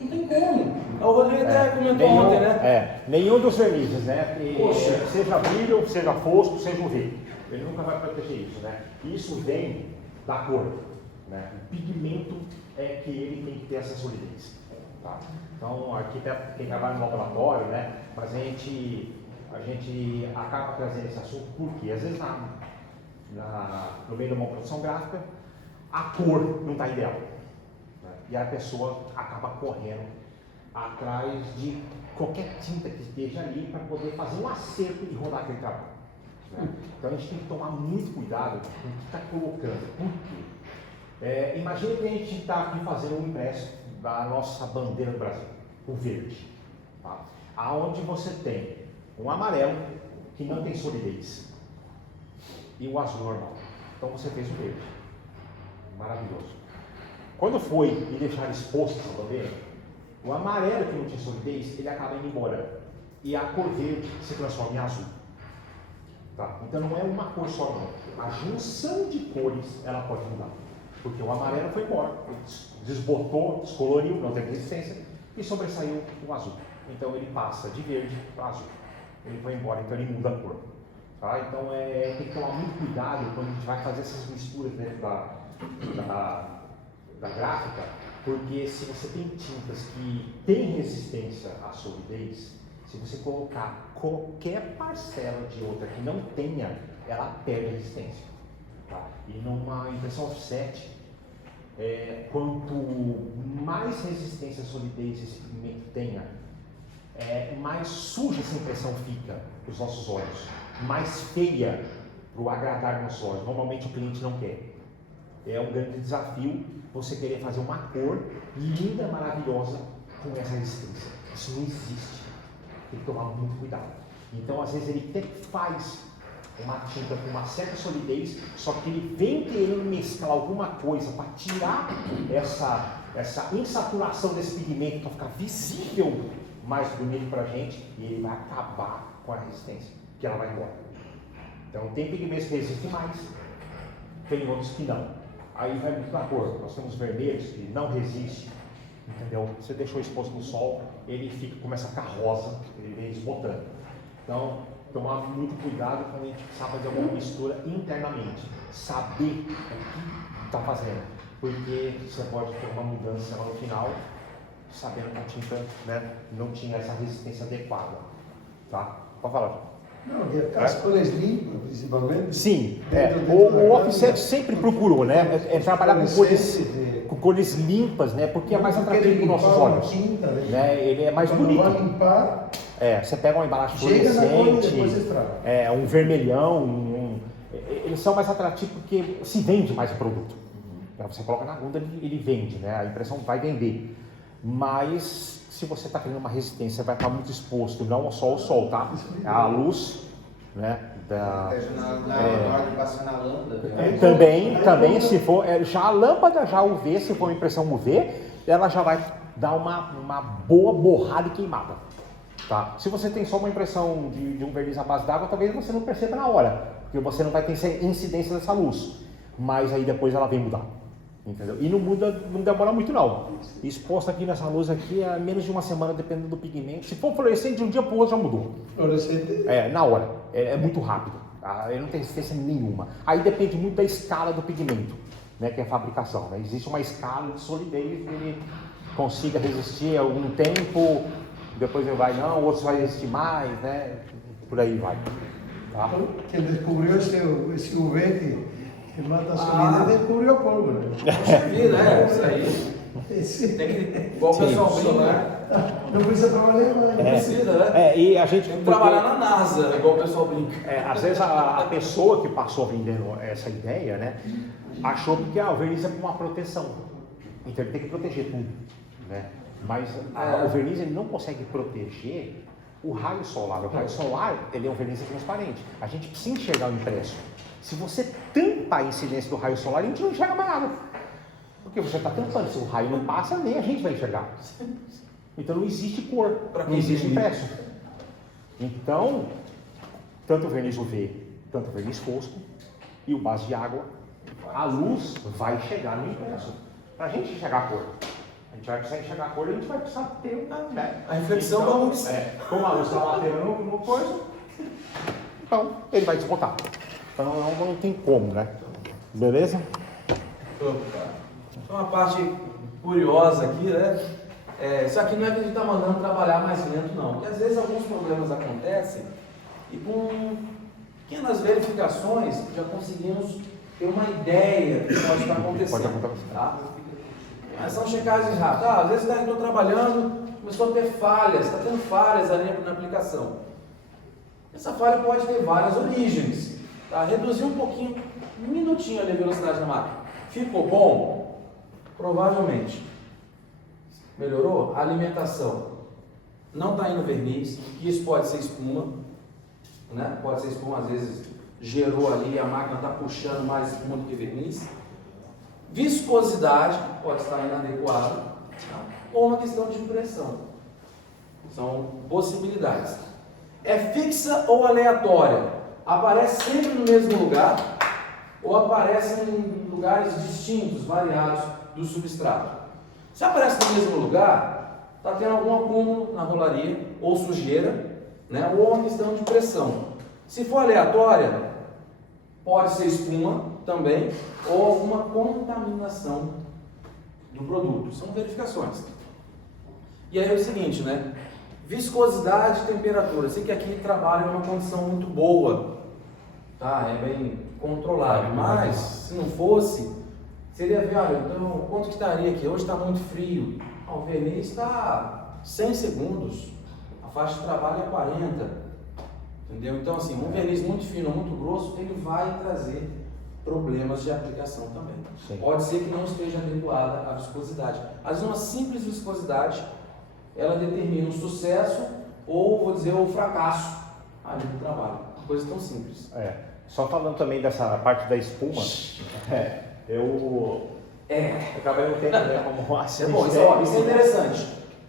Não tem como. O Rodrigo até comentou ontem, né? Nenhum dos vernizes, né? Poxa. Seja brilho, seja fosco, seja UV. Ele nunca vai proteger isso, né? Isso vem da cor, né? O pigmento é que ele tem que ter essa solidez. Tá? Então, aqui quem trabalha no laboratório, né? Mas a gente acaba trazendo esse assunto porque às vezes no meio de uma produção gráfica a cor não está ideal. E a pessoa acaba correndo atrás de qualquer tinta que esteja ali para poder fazer um acerto e rodar aquele trabalho. Né? Então a gente tem que tomar muito cuidado com o que está colocando. Por quê? Imagina que a gente está aqui fazendo um impresso da nossa bandeira do Brasil, o verde. Tá? Aonde você tem um amarelo que não tem solidez e o azul normal. Então você fez o verde. Maravilhoso. Quando foi e deixar exposto essa bandeira, o amarelo que não tinha solidez, ele acaba indo embora. E a cor verde se transforma em azul. Tá? Então não é uma cor só não. A junção de cores, ela pode mudar. Porque o amarelo foi embora, desbotou, descoloriu, não tem resistência, e sobressaiu o azul. Então ele passa de verde para azul. Ele foi embora, então ele muda a cor. Tá? Então tem que tomar muito cuidado quando a gente vai fazer essas misturas dentro da gráfica, porque se você tem tintas que têm resistência à solidez, se você colocar qualquer parcela de outra que não tenha, ela perde a resistência. Tá? E numa impressão offset, quanto mais resistência à solidez esse pigmento tenha, mais suja essa impressão fica para os nossos olhos, mais feia para o agradar dos nossos olhos. Normalmente o cliente não quer. É um grande desafio você querer fazer uma cor linda, maravilhosa com essa resistência. Isso não existe. Tem que tomar muito cuidado. Então, às vezes, ele até faz uma tinta com uma certa solidez, só que ele vem querendo mesclar alguma coisa para tirar essa insaturação desse pigmento para ficar visível mais bonito para a gente, e ele vai acabar com a resistência, que ela vai embora. Então, tem pigmentos que resistem mais, tem outros que não. Aí vai muito na cor. Nós temos vermelhos que não resistem, entendeu? Você deixou exposto no sol, ele começa a ficar rosa, ele vem desbotando. Então, tomar muito cuidado quando a gente sabe fazer alguma mistura internamente. Saber o que está fazendo, porque você pode ter uma mudança lá no final, sabendo que a tinta, né, não tinha essa resistência adequada. Tá? Pode falar. Não, as cores limpas, principalmente. Sim, o offset sempre procurou, né? Trabalhar com cores limpas, né? Porque é mais atrativo para os nossos olhos. Tinta, né? Ele é mais bonito. Vai limpar, você pega uma embalagem chega na cor e depois fluorescente, estraga. um vermelhão, eles são mais atrativos porque se vende mais o produto. Você coloca na gôndola, ele vende, né? A impressão vai vender. Mas se você está criando uma resistência, vai estar muito exposto, não só ao sol, tá? A luz, né, Na hora de passar na lâmpada. Também se for, já a lâmpada já UV, se for impressão UV, ela já vai dar uma boa borrada e queimada. Tá? Se você tem só uma impressão de um verniz à base d'água, talvez você não perceba na hora, porque você não vai ter incidência dessa luz, mas aí depois ela vem mudar, entendeu? E não muda, não demora muito não. Exposto aqui nessa luz aqui, é menos de uma semana, dependendo do pigmento. Se for fluorescente, de um dia para o outro já mudou. Fluorescente? Na hora, é muito rápido, tá? Ele não tem resistência nenhuma. Aí depende muito da escala do pigmento, né, que é a fabricação, né? Existe uma escala de solidez que ele consiga resistir algum tempo, depois ele vai não, outros vai resistir mais, né? Por aí vai. Tá? Quem descobriu esse UV que mata a solidez, descobriu a pólvora. Poxa vida, isso aí. Tem que, igual o pessoal brinca, né? Não precisa trabalhar mais. Não precisa, né? E a gente Tem que trabalhar na NASA, igual o pessoal brinca. Às vezes a pessoa que passou vendendo essa ideia, né, achou que o verniz é uma proteção. Então ele tem que proteger tudo, né? Mas o verniz ele não consegue proteger o raio solar. O raio solar ele é um verniz transparente. A gente precisa enxergar o impresso. Se você tampa a incidência do raio solar, a gente não enxerga mais nada. Porque você está tampando. Se o raio não passa, nem a gente vai enxergar. Então não existe cor, não existe impresso. Então, tanto o verniz UV, tanto o verniz fosco e o base de água, a luz vai chegar no impresso. Para a gente enxergar a cor, a gente vai precisar enxergar a cor e a gente vai precisar ter uma, né? A reflexão da luz. Como a luz está batendo no coisa, então ele vai desbotar. Então não tem como, né? Beleza? Uma parte curiosa aqui, né? Isso aqui não é que a gente está mandando trabalhar mais lento, não. Porque às vezes alguns problemas acontecem e com pequenas verificações já conseguimos ter uma ideia do que pode estar acontecendo. Pode acontecer. Tá? Mas são checagens rápidas. Às vezes estou trabalhando, começou a ter falhas, está tendo falhas ali na aplicação. Essa falha pode ter várias origens. Tá? Reduzir um pouquinho, um minutinho ali a velocidade da máquina. Ficou bom? Provavelmente. Melhorou? A alimentação. Não está indo verniz, isso pode ser espuma, né? Pode ser espuma, às vezes gerou ali, a máquina está puxando mais espuma do que verniz. Viscosidade pode estar inadequada, tá? Ou uma questão de pressão. São possibilidades. É fixa ou aleatória? Aparece sempre no mesmo lugar ou aparece em lugares distintos, variados do substrato? Se aparece no mesmo lugar, está tendo algum acúmulo na rolaria ou sujeira, né? Ou uma questão de pressão. Se for aleatória, pode ser espuma também, ou alguma contaminação do produto. São verificações. E aí é o seguinte, né? Viscosidade e temperatura. Eu sei que aqui trabalha numa condição muito boa, tá? É bem controlado, mas se não fosse, seria ver, olha, então quanto que estaria aqui? Hoje está muito frio. O verniz está 100 segundos, a faixa de trabalho é 40. Entendeu? Então, assim, um verniz muito fino, muito grosso, ele vai trazer problemas de aplicação também. Sim. Pode ser que não esteja adequada à viscosidade. Às vezes, uma simples viscosidade, ela determina o sucesso ou, vou dizer, o fracasso ali do trabalho. Uma coisa tão simples. Só falando também dessa parte da espuma, eu acabei no tempo, né, como assistente. Isso é interessante.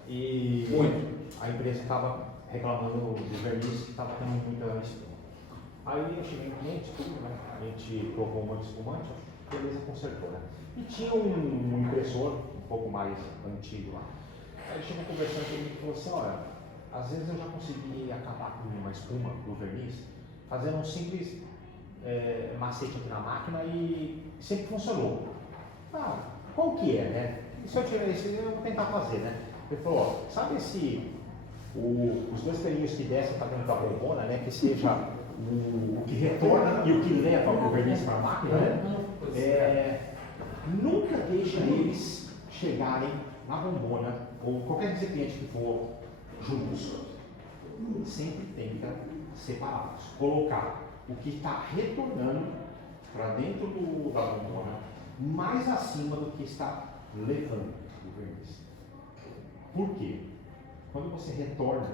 E muito. A empresa estava reclamando do verniz que estava tendo muita espuma. Aí eu cheguei no cliente, tudo, né? A gente provou um monte de espumante, a beleza consertou, né? E tinha um impressor um pouco mais antigo lá. Aí chegou conversando comigo e falou assim, olha, às vezes eu já consegui acabar com uma espuma do verniz, fazendo um simples macete aqui na máquina e sempre funcionou. Qual que é, né? E se eu tirar esse, eu vou tentar fazer, né? Ele falou, ó, sabe os dois pelinhos que descem para dentro da bombona, né? Que seja o que retorna e o que leva o verniz para a máquina, né? Nunca deixa eles chegarem na bombona ou qualquer recipiente que for juntos. Sempre tenta separá-los, colocar o que está retornando para dentro da bombona mais acima do que está levando o verniz. Por quê? Quando você retorna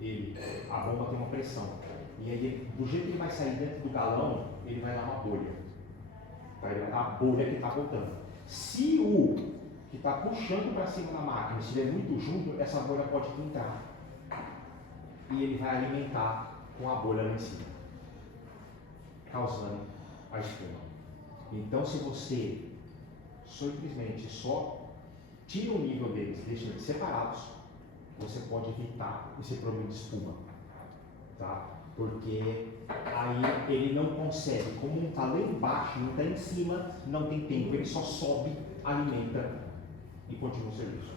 ele, a bomba tem uma pressão. E aí, do jeito que ele vai sair dentro do galão, ele vai dar uma bolha. Ele vai dar a bolha que está voltando. Se o que está puxando para cima da máquina estiver muito junto, essa bolha pode entrar. E ele vai alimentar com a bolha lá em cima, causando a espuma. Então, se você simplesmente só tira o nível deles, deixa eles separados, você pode evitar esse problema de espuma, tá? Porque aí ele não consegue, como não está lá embaixo, não está em cima, não tem tempo, ele só sobe, alimenta e continua o serviço.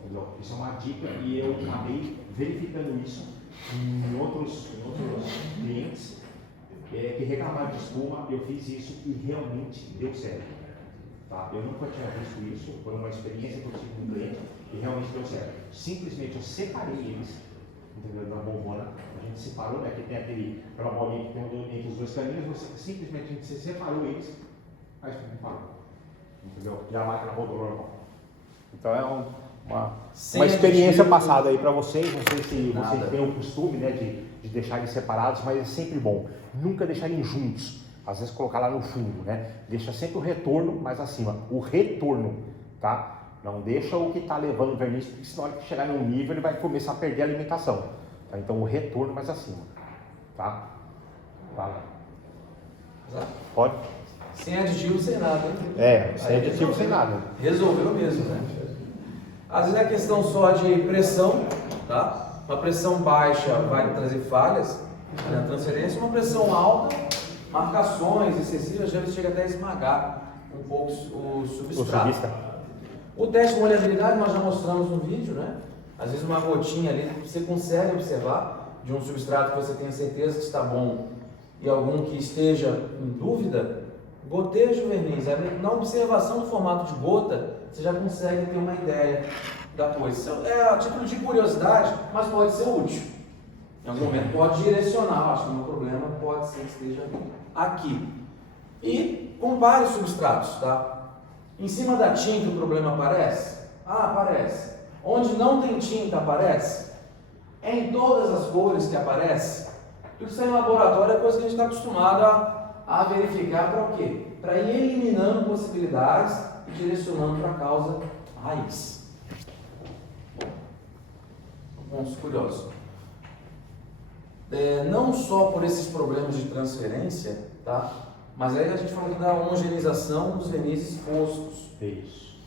Entendeu? Isso é uma dica e eu acabei verificando isso em outros clientes que reclamaram de espuma. Eu fiz isso e realmente deu certo. Tá? Eu nunca tinha visto isso, foi uma experiência que eu tive com um cliente e realmente deu certo. Simplesmente eu separei eles, entendeu? Da bombona, a gente separou, né? Que tem aquela bolinha que tem entre os dois caninhos, simplesmente a gente separou eles, a espuma parou. Entendeu? E a máquina rodou normal. Então é uma experiência passada aí para vocês. Não sei se vocês têm o costume, né, de deixar eles separados, mas é sempre bom. Nunca deixar eles juntos. Às vezes colocar lá no fundo, né? Deixa sempre o retorno mais acima. O retorno, tá? Não deixa o que está levando o verniz, porque senão ele chegar num nível ele vai começar a perder a alimentação. Tá? Então o retorno mais acima, tá? Vai lá. Pode? Sem aditivo, sem nada, hein? Sem aditivo, sem nada. Resolveu mesmo, né? Às vezes é questão só de pressão, tá? Uma pressão baixa vai trazer falhas na transferência, uma pressão alta, marcações excessivas, já chega até a esmagar um pouco o substrato. O teste de molhabilidade nós já mostramos no vídeo, né? Às vezes uma gotinha ali, você consegue observar de um substrato que você tenha certeza que está bom e algum que esteja em dúvida, goteja o verniz. Na observação do formato de gota, você já consegue ter uma ideia da coisa. É a título de curiosidade, mas pode ser útil. Em algum momento pode direcionar, acho que o meu problema pode ser que esteja aqui. E compare os substratos, tá? Em cima da tinta o problema aparece? Aparece. Onde não tem tinta aparece? É em todas as cores que aparece? Tudo isso aí no laboratório é coisa que a gente está acostumado a verificar para o quê? Para ir eliminando possibilidades e direcionando para a causa raiz. Pontos curiosos. Não só por esses problemas de transferência, tá? Mas aí a gente falou da homogeneização dos vernizes foscos. Isso.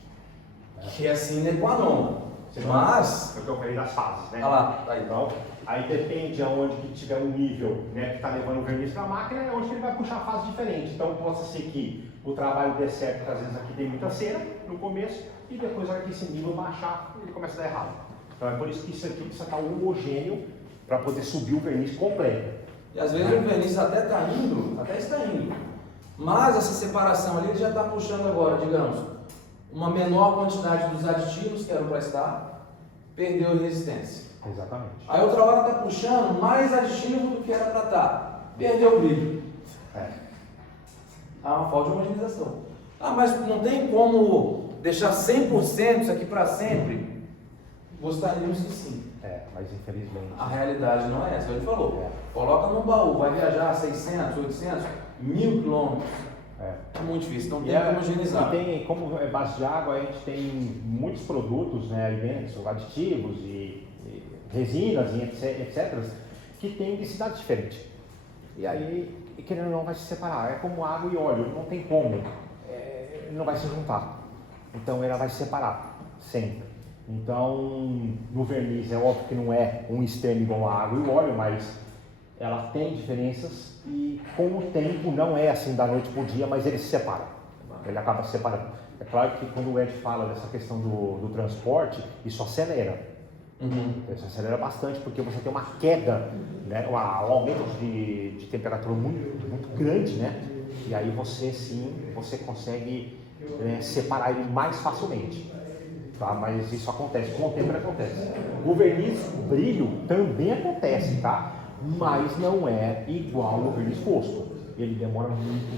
Que é sine qua non. Mas... É o que eu falei das fases, né? Olha lá, tá aí. Então, aí depende aonde que tiver um nível, né, que está levando o verniz para a máquina, é onde que ele vai puxar a fase diferente. Então, possa ser que o trabalho dê certo, porque às vezes aqui tem muita cera no começo, e depois, na hora que esse nível baixar, ele começa a dar errado. Então, é por isso que isso aqui precisa estar homogêneo para poder subir o verniz completo. E às vezes o verniz até está indo, mas essa separação ali ele já está puxando agora, digamos, uma menor quantidade dos aditivos que eram para estar, perdeu resistência. Exatamente. Aí outra hora está puxando mais aditivo do que era para estar, perdeu o brilho. Há uma falta de homogenização. Mas não tem como deixar 100% isso aqui para sempre? Gostaríamos que sim. Mas infelizmente... A realidade não é essa, ele falou. Coloca num baú, vai viajar 600, 800, 1000 quilômetros. É muito difícil, não tem como homogeneizar. E tem, como é base de água, a gente tem muitos produtos, né, alimentos, aditivos e resinas e etc., que têm densidade diferente. E aí, querendo ou não, vai se separar. É como água e óleo, não tem como. Não vai se juntar. Então, ela vai se separar, sempre. Então, no verniz, é óbvio que não é um extremo igual a água e o óleo, mas ela tem diferenças e com o tempo, não é assim da noite para o dia, mas ele se separa. Ele acaba se separando. É claro que quando o Ed fala dessa questão do transporte, isso acelera. Isso acelera bastante porque você tem uma queda, né, um aumento de temperatura muito grande, né? E aí você consegue separar ele mais facilmente. Tá? Mas isso acontece, com o tempo acontece. O verniz brilho também acontece, tá? Mas não é igual ao verniz fosco. Ele demora muito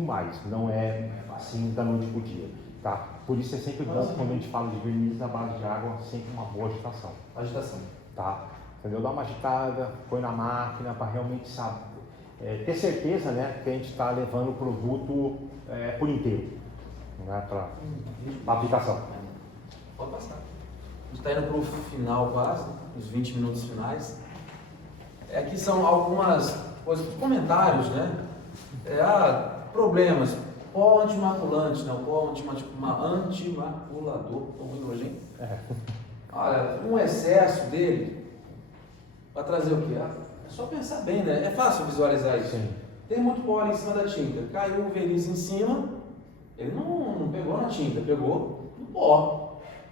mais. Não é assim da noite pro dia, tá? Por isso é sempre bom quando a gente fala de verniz na base de água, sempre uma boa agitação. Tá? entendeu? Dá uma agitada, põe na máquina para realmente saber, ter certeza, né, que a gente está levando o produto por inteiro, né, para a aplicação. Pode passar. A gente está indo para o final quase, os 20 minutos finais. Aqui são algumas coisas, comentários, né? Problemas. Pó antimaculante, né? O pó antimaculador, estou ruim hoje, hein? Olha, um excesso dele, para trazer o quê? É só pensar bem, né? É fácil visualizar isso. Sim. Tem muito pó ali em cima da tinta, caiu o verniz em cima, ele não pegou na tinta, pegou no pó.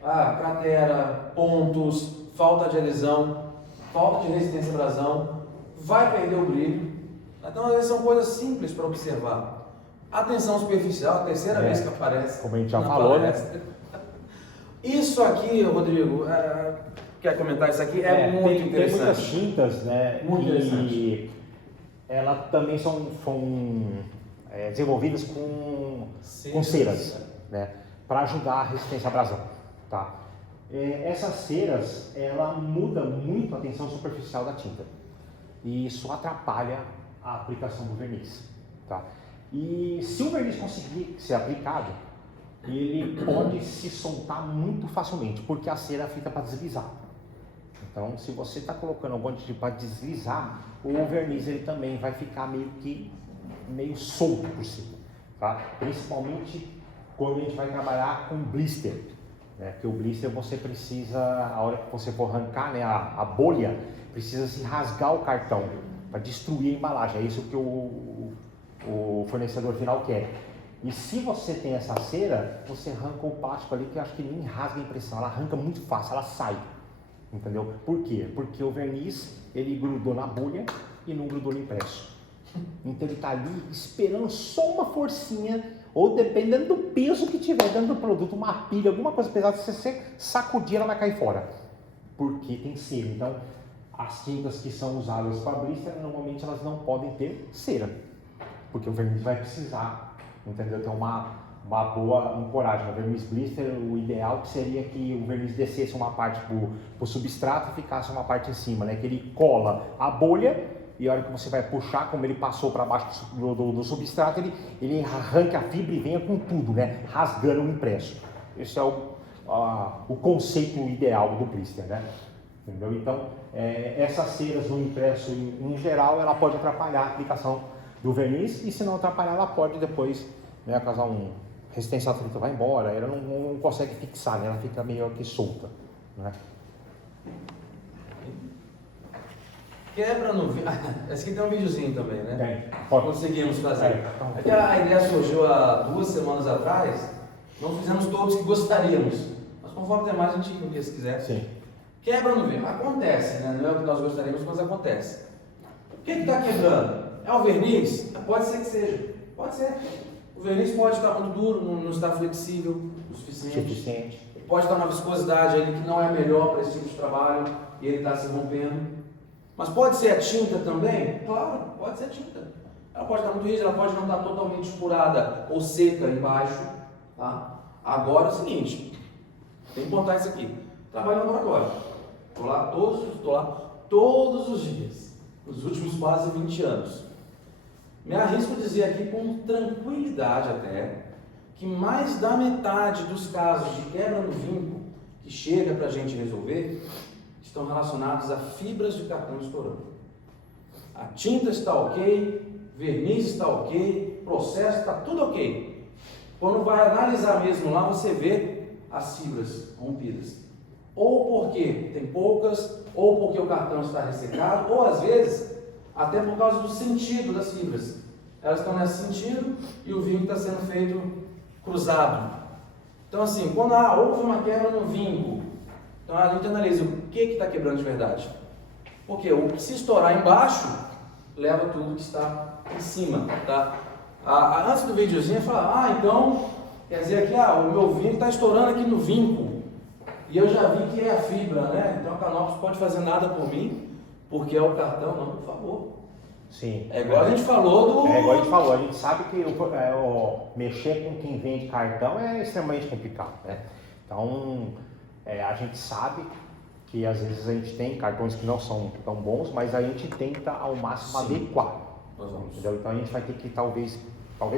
Cratera, pontos, falta de adesão, falta de resistência à abrasão, vai perder o brilho. Então, às vezes são coisas simples para observar. Atenção superficial, a terceira vez que aparece. Como a gente já falou, palestra, né? Isso aqui, Rodrigo, quer comentar isso aqui? Muito interessante. Tem muitas tintas, né? Muito interessante. Elas também são desenvolvidas com ceras, né? Para ajudar a resistência à abrasão, tá? Essas ceras, ela muda muito a tensão superficial da tinta e isso atrapalha a aplicação do verniz, tá? E se o verniz conseguir ser aplicado, ele pode se soltar muito facilmente, porque a cera fica para deslizar. Então, se você está colocando um monte para deslizar, o verniz ele também vai ficar meio solto por cima, tá? Principalmente quando a gente vai trabalhar com blister, né? Porque o blister você precisa, a hora que você for arrancar, né, a bolha, precisa se rasgar o cartão para destruir a embalagem. É isso que o fornecedor final quer. E se você tem essa cera, você arranca o plástico ali, que eu acho que nem rasga a impressão, ela arranca muito fácil, ela sai. Entendeu? Por quê? Porque o verniz, ele grudou na bolha e não grudou no impresso. Então ele está ali esperando só uma forcinha, ou dependendo do peso que tiver dentro do produto, uma pilha, alguma coisa pesada, se você sacudir, ela vai cair fora. Porque tem cera. Então, as tintas que são usadas para blister, normalmente elas não podem ter cera. Porque o verniz vai precisar, entendeu? Ter uma boa ancoragem. O verniz blister, o ideal seria que o verniz descesse uma parte para o substrato e ficasse uma parte em cima, né? Que ele cola a bolha e a hora que você vai puxar, como ele passou para baixo do substrato, ele arranca a fibra e venha com tudo, né? Rasgando o impresso. Esse é o conceito ideal do blister, né? Entendeu? Então, essas ceras no impresso em geral, ela pode atrapalhar a aplicação do verniz, e se não atrapalhar, ela pode depois, né, causar resistência à tinta vai embora, ela não consegue fixar, né, ela fica meio que solta, né? Quebra no vidro. Esse aqui tem um videozinho também, né? Tem. Conseguimos fazer. A ideia surgiu há 2 semanas atrás, não fizemos todos que gostaríamos, mas conforme tem mais, a gente envia se quiser. Sim. Quebra no vidro. Acontece, né? Não é o que nós gostaríamos, mas acontece. O que está quebrando? É o verniz? Pode ser que seja. Pode ser. O verniz pode estar muito duro, não está flexível o suficiente. Pode estar uma viscosidade ali que não é a melhor para esse tipo de trabalho e ele está se rompendo. Mas pode ser a tinta também? Claro, pode ser a tinta. Ela pode estar muito rígida, ela pode não estar totalmente escurada ou seca embaixo. Tá? Agora é o seguinte, tem que contar isso aqui. Trabalho no laboratório. Estou lá todos os dias, nos últimos quase 20 anos. Me arrisco a dizer aqui com tranquilidade até, que mais da metade dos casos de quebra no vinco que chega para a gente resolver, estão relacionados a fibras de cartão estourando. A tinta está ok, verniz está ok, processo está tudo ok. Quando vai analisar mesmo lá, você vê as fibras rompidas. Ou porque tem poucas, ou porque o cartão está ressecado, ou às vezes até por causa do sentido das fibras. Elas estão nesse sentido e o vinco está sendo feito cruzado. Então assim, quando houve uma quebra no vinco, então a gente analisa o que está quebrando de verdade. Porque se estourar embaixo, leva tudo que está em cima. Tá? Antes do videozinho, eu falava, então, quer dizer que o meu vinco está estourando aqui no vinco. E eu já vi que é a fibra, né? Então a Canopus pode fazer nada por mim, porque é o cartão, não, por favor. Sim. É igual a gente falou É igual a gente falou, a gente sabe que mexer com quem vende cartão é extremamente complicado, né? Então, a gente sabe que às vezes a gente tem cartões que não são tão bons, mas a gente tenta ao máximo Sim. adequar. Nós vamos. Entendeu? Então a gente vai ter que talvez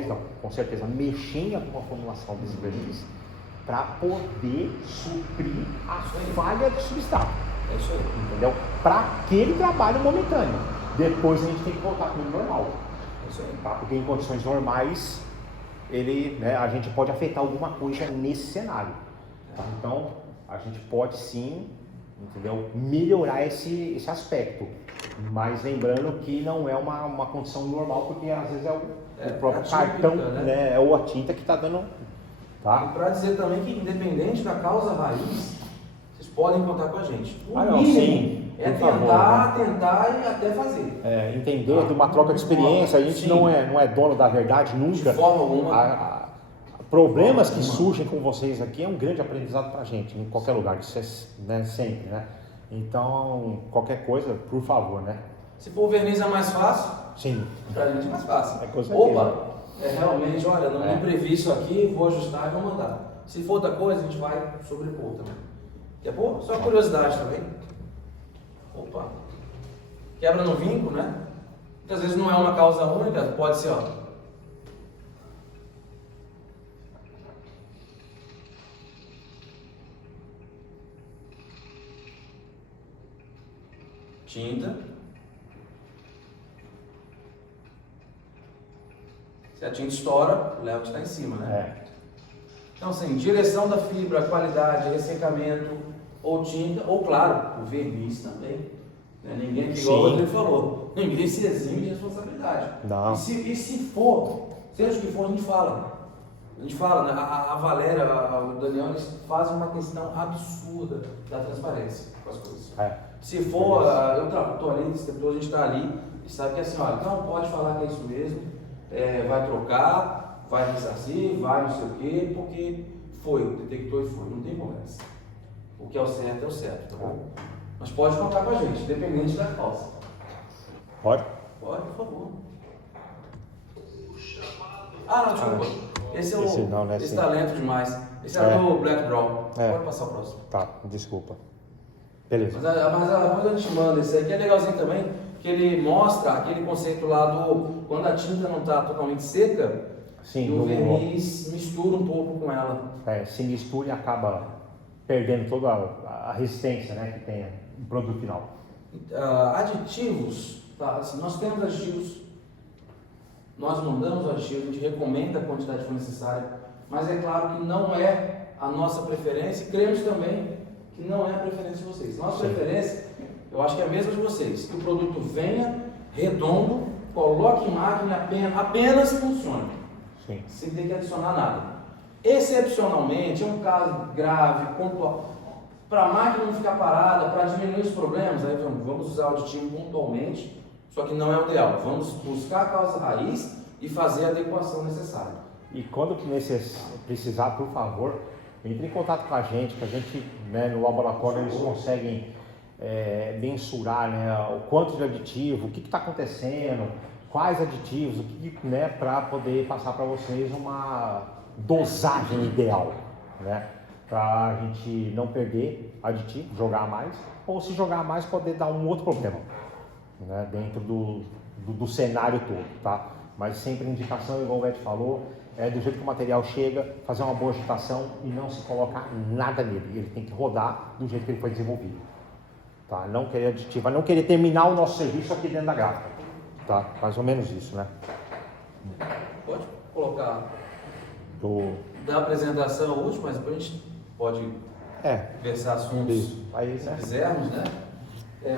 não, com certeza, mexer em alguma formulação desse verniz para poder suprir a falha do substrato. É isso aí. Entendeu? Para aquele trabalho momentâneo. Depois a gente tem que voltar para o normal. É isso aí. Tá? Porque em condições normais, a gente pode afetar alguma coisa nesse cenário. Tá? Então, a gente pode sim, entendeu? Melhorar esse aspecto. Mas lembrando que não é uma condição normal, porque às vezes é o próprio a tinta, cartão, né? É ou a tinta que está dando. E Tá? para dizer também que, independente da causa raiz, vocês podem contar com a gente. O não, mínimo sim, é por favor, tentar e até fazer. Entender de uma troca de experiência, a gente Sim. não é dono da verdade De nunca. forma alguma. Problemas que surgem com vocês aqui é um grande aprendizado para a gente, em qualquer lugar, isso é sempre, né? Então, qualquer coisa, por favor, né? Se for o verniz é mais fácil, Sim. pra gente é mais fácil. É com certeza. Opa, realmente, olha, não previ isso aqui, vou ajustar e vou mandar. Se for outra coisa, a gente vai sobrepor também. Quer pôr? Só curiosidade também. Opa. Quebra no vinco, né? Muitas vezes não é uma causa única, pode ser, ó. Tinta. Se a tinta estoura, o Léo está em cima, né? Então, assim, direção da fibra, qualidade, ressecamento, ou tinta, ou claro, o verniz também. Né? Ninguém, que igual o Rodrigo falou, ninguém se exime de responsabilidade. Não. E se for, seja o que for, a gente fala. A gente fala, né? A Valéria, o Daniel, eles fazem uma questão absurda da transparência com as coisas. Se for, eu estou ali, esse tempo todo a gente está ali e sabe que é assim, olha, não pode falar que é isso mesmo, vai trocar, vai ressarcir, vai não sei o quê, porque foi, detectou e foi, não tem conversa. O que é o certo, tá bom? Mas pode contar com a gente, independente da causa. Pode? Pode, por favor. Não, desculpa. Esse é esse não, né, esse sim. talento demais. Esse é do Black Brown. Pode passar o próximo. Tá, desculpa. Beleza. Mas depois a gente manda esse aqui, é legalzinho também, que ele mostra aquele conceito lá do quando a tinta não está totalmente seca, Sim, e o verniz mistura um pouco com ela. Se mistura e acaba perdendo toda a resistência, né, que tem no produto final. Aditivos, tá? Assim, nós temos aditivos, nós mandamos aditivos, a gente recomenda a quantidade que for necessária, mas é claro que não é a nossa preferência e cremos também que não é a preferência de vocês. Nossa preferência, eu acho que é a mesma de vocês, que o produto venha redondo, coloque em máquina e apenas funcione, Sim. sem ter que adicionar nada. Excepcionalmente, é um caso grave, pontual, para a máquina não ficar parada, para diminuir os problemas, aí vamos usar o aditivo pontualmente, só que não é o ideal. Vamos buscar a causa raiz e fazer a adequação necessária. E quando precisar, por favor, entre em contato com a gente, né, no laboratório eles conseguem mensurar, né, o quanto de aditivo, o que está acontecendo, quais aditivos, né, para poder passar para vocês uma dosagem ideal, né, para a gente não perder aditivo, jogar mais, ou se jogar mais poder dar um outro problema, né, dentro do cenário todo, tá? Mas sempre a indicação, igual o Beto falou, do jeito que o material chega, fazer uma boa agitação e não se colocar nada nele. Ele tem que rodar do jeito que ele foi desenvolvido. Tá? Não querer aditivo, não querer terminar o nosso serviço aqui dentro da gráfica. Tá? Mais ou menos isso, né? Pode colocar da apresentação última, mas depois a gente pode versar assuntos aí, se né? quisermos, né?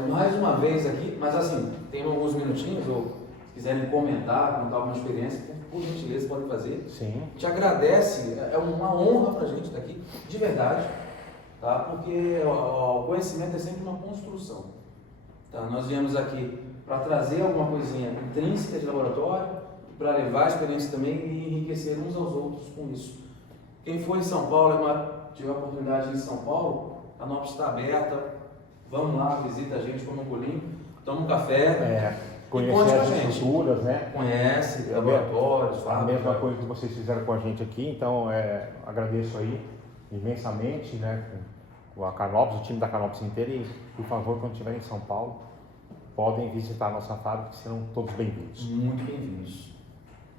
Mais uma vez aqui, mas assim, tem alguns minutinhos, ou se quiserem comentar, contar alguma experiência, por gentileza, podem fazer. Sim. Te agradece, é uma honra para a gente estar aqui, de verdade, tá? Porque o conhecimento é sempre uma construção. Tá? Nós viemos aqui para trazer alguma coisinha intrínseca de laboratório, para levar a experiência também e enriquecer uns aos outros com isso. Quem for em São Paulo, tiver a oportunidade de ir em São Paulo, a NOPS está aberta, vamos lá, visita a gente, come um bolinho, toma um café. Conhecer as estruturas, né? Conhece, laboratórios, a mesma coisa que vocês fizeram com a gente aqui, então agradeço aí imensamente, né, a Canópolis, o time da Canópolis inteira, e por favor, quando estiverem em São Paulo, podem visitar a nossa fábrica, que serão todos bem-vindos. Muito bem-vindos.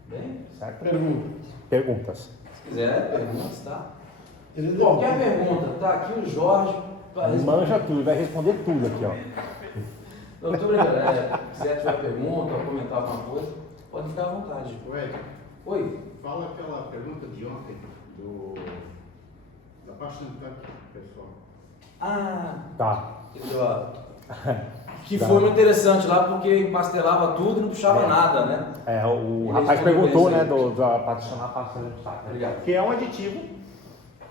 Bem? Certo? Pergunta. Perguntas? Se quiser, perguntas, tá? Qualquer pergunta, tá aqui o Jorge. Manja tudo, vai responder tudo aqui, ó. Doutor, se quiser tiver pergunta ou comentar alguma coisa, pode ficar à vontade. Oi? Fala aquela pergunta de ontem, da baixa do tanque, pessoal. Ah, Tá. que foi muito interessante lá, porque empastelava tudo e não puxava nada, né? O Ele rapaz respondeu perguntou, bem né, isso aí. para adicionar a pasta de destaque. Obrigado. Que é um aditivo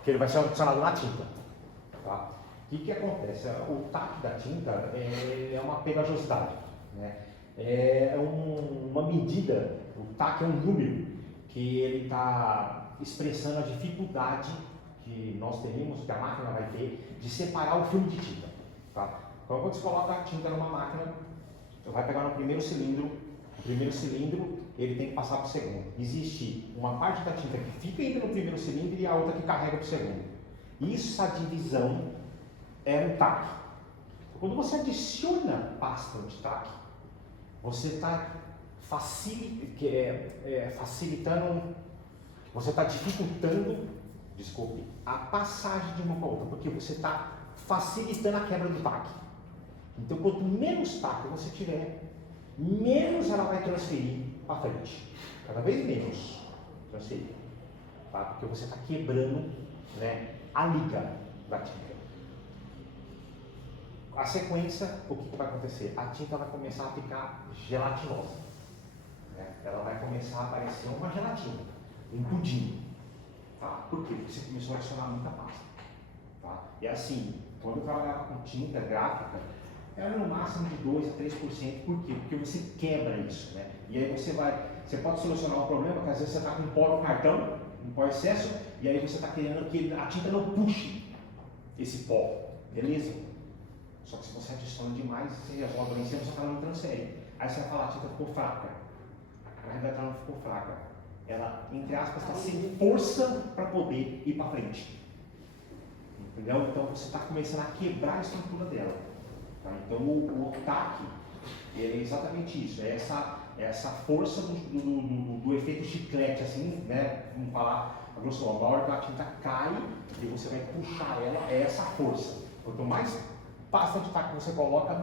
que ele vai ser adicionado na tinta. Tá? O que acontece? O TAC da tinta é uma pegajosidade. Né? É uma medida, o TAC é um número que ele está expressando a dificuldade que nós teremos, que a máquina vai ter, de separar o filme de tinta. Tá? Então, quando você coloca a tinta numa máquina, você vai pegar no primeiro cilindro, o primeiro cilindro ele tem que passar para o segundo. Existe uma parte da tinta que fica ainda no primeiro cilindro e a outra que carrega para o segundo. Isso, a divisão, é um TAC. Quando você adiciona pasta de TAC, você está facilitando, você está dificultando, desculpe, a passagem de uma para outra, porque você está facilitando a quebra do TAC. Então, quanto menos TAC você tiver, menos ela vai transferir para frente. Cada vez menos transferir. Tá? Porque você está quebrando, né, a liga da tinta. A sequência, o que vai acontecer? A tinta vai começar a ficar gelatinosa. Né? Ela vai começar a parecer uma gelatina, um pudim. Tá? Por quê? Porque você começou a adicionar muita pasta. Tá? E assim, quando eu trabalhava com tinta gráfica, era no máximo de 2 a 3%. Por quê? Porque você quebra isso. Né? E aí você pode solucionar um problema, porque às vezes você está com um pó no cartão, um pó excesso, e aí você está querendo que a tinta não puxe esse pó. Beleza? Só que se você adiciona demais, você joga lá em cima, só que ela não transfere. Aí você vai falar, a tinta ficou fraca. Na verdade ela não ficou fraca. Ela, entre aspas, está sem força para poder ir para frente. Entendeu? Então você está começando a quebrar a estrutura dela. Tá? Então o TAC é exatamente isso. É essa força do efeito chiclete, assim, né? Vamos falar, a grosso modo, a hora que a tinta cai e você vai puxar ela, é essa força. Quanto mais pasta de TAC que você coloca,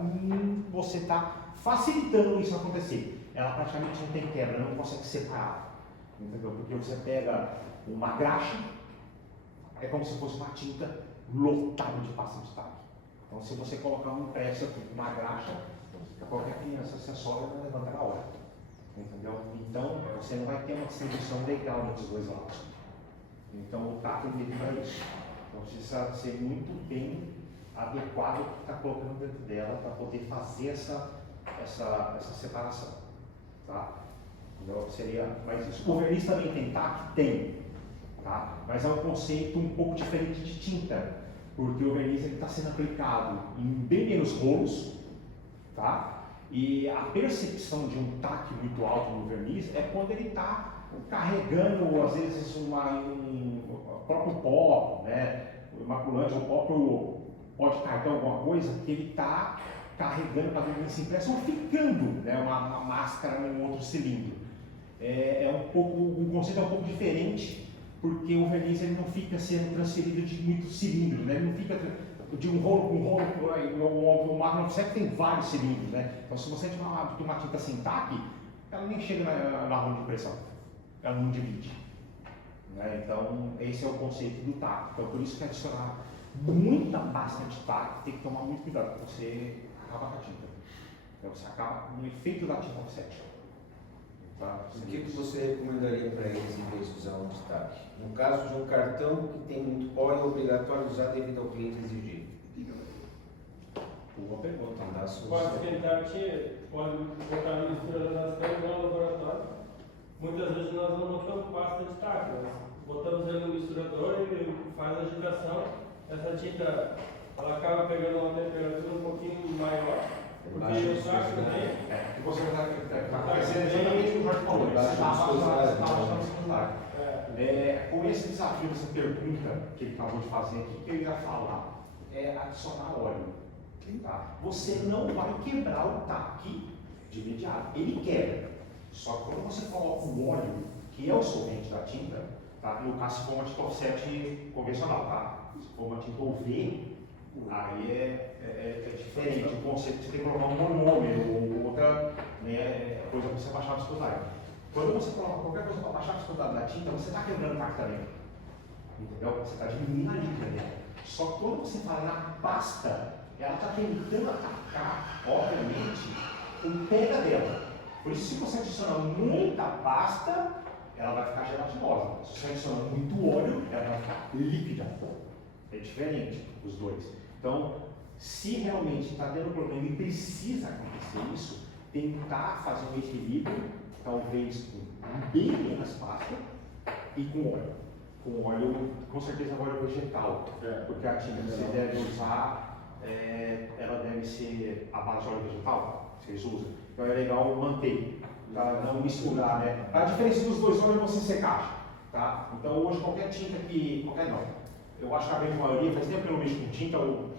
você está facilitando isso acontecer. Ela praticamente não tem quebra, não consegue separar. Entendeu? Porque você pega uma graxa, é como se fosse uma tinta lotada de pasta de TAC. Então, se você colocar um impresso na graxa, qualquer criança acessória vai levantar na hora. Entendeu? Então, você não vai ter uma distribuição legal dos dois lados. Então, o TAC veio para isso. Então, precisa ser muito bem adequado o que está colocando dentro dela para poder fazer essa separação. Tá? Então, mas isso, o verniz também tem TAC? Tem. Tá? Mas é um conceito um pouco diferente de tinta, porque o verniz está sendo aplicado em bem menos rolos, tá? E a percepção de um TAC muito alto no verniz é quando ele está carregando, às vezes, o próprio pó, né? O maculante, o próprio pó de cartão, alguma coisa, que ele está carregando para verniz impresso ou ficando, né? uma máscara num outro cilindro. O conceito é um pouco diferente, porque o verniz ele não fica sendo transferido de muitos cilindros, né? Ele não fica de um rolo para um rolo, o máquina offset tem vários cilindros, né? Então, se você tiver uma tinta sem TAC, ela nem chega na rola de impressão, ela não divide. Né? Então, esse é o conceito do TAC. Então, por isso que adicionar muita pasta de TAC tem que tomar muito cuidado, porque você acaba com a tinta. Então, você acaba com o efeito da tinta offset. Tá? O que você recomendaria para eles em vez de usar um destaque? No caso de um cartão que tem muito pó, é obrigatório usar devido ao cliente exigir. Boa pergunta. Pode esquentar aqui, pode botar na mistura das câmeras no laboratório. Muitas vezes nós não botamos pasta de TAC, nós botamos ele no misturador, ele faz a agitação, essa tinta ela acaba pegando uma temperatura um pouquinho maior. Porque o TAC também. Que você está crescendo exatamente o que o Jorge falou. Você está com esse desafio, essa pergunta que ele acabou de fazer aqui, que eu ia falar. é adicionar óleo. Tá? Você não vai quebrar o TAC de imediato, ele quebra. Só que quando você coloca o óleo, que é o solvente da tinta, tá? No caso, se for uma tinta offset convencional, tá? Se for uma tinta UV, aí é diferente. O conceito você tem que colocar um monômero ou outra, né, coisa para você baixar a viscosidade. Quando você coloca qualquer coisa para baixar a viscosidade da tinta, você está quebrando o TAC também. Entendeu? Você está diminuindo a líquida dela. Só que quando você fala na pasta, ela está tentando atacar, obviamente, o pega dela. Por isso, se você adiciona muita pasta, ela vai ficar gelatinosa. Se você adiciona muito óleo, ela vai ficar líquida. É diferente os dois. Então, se realmente está tendo problema e precisa acontecer isso, tentar fazer um equilíbrio, talvez com bem menos pasta e com óleo. Com óleo, com certeza óleo vegetal, porque a tinta que você deve usar, ela deve ser a base de óleo vegetal, que vocês usam. Então é legal manter, tá? Não misturar, né? A diferença dos dois óleos é você secar, tá? Então hoje qualquer tinta qualquer não, eu acho que a grande maioria, faz tempo que eu não mexo com tinta, o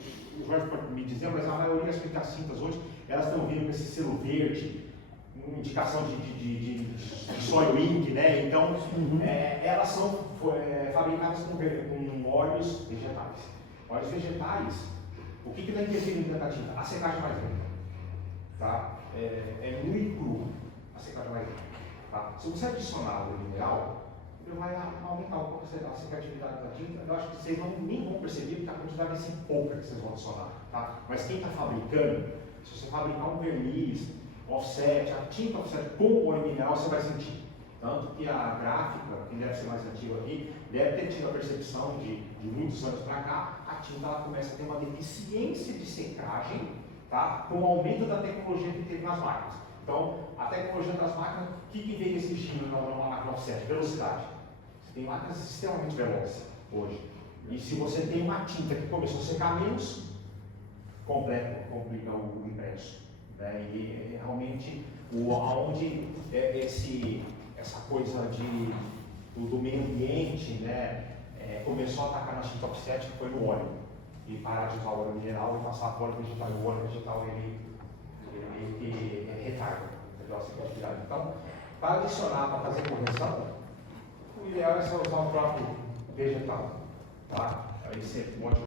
Jorge pode me dizer, mas a maioria das tintas hoje, elas estão vindo com esse selo verde, indicação de soil ink, né? Então, elas são fabricadas com óleos vegetais. Óleos vegetais, o que dá interferência dentro da tinta? A secagem mais lenta. Tá? É nu e cru, a secagem mais lenta. Tá? Se você adicionar óleo mineral, ele vai aumentar um pouco a secatividade da tinta. Eu acho que vocês nem vão perceber, porque a quantidade vai ser pouca que vocês vão adicionar. Tá? Mas quem está fabricando, se você fabricar um verniz, offset, a tinta offset com óleo mineral, você vai sentir. Tanto que a gráfica, quem deve ser mais antigo aqui, deve ter tido a percepção de muitos anos para cá, a tinta ela começa a ter uma deficiência de secagem, tá? Com o aumento da tecnologia que teve nas máquinas. Então, a tecnologia das máquinas, o que veio exigindo numa máquina offset? Velocidade. Você tem máquinas extremamente velozes hoje. E se você tem uma tinta que começou a secar menos, complica o impresso. Né? E realmente, onde essa coisa do meio ambiente, né, começou a atacar na tinta offset, que foi no óleo. E parar de usar o óleo mineral e passar para o óleo vegetal. O óleo vegetal ele meio que retarda, entendeu? A secatividade. Então, para adicionar, para fazer correção, o ideal é você usar o próprio vegetal. Tá? Aí você pode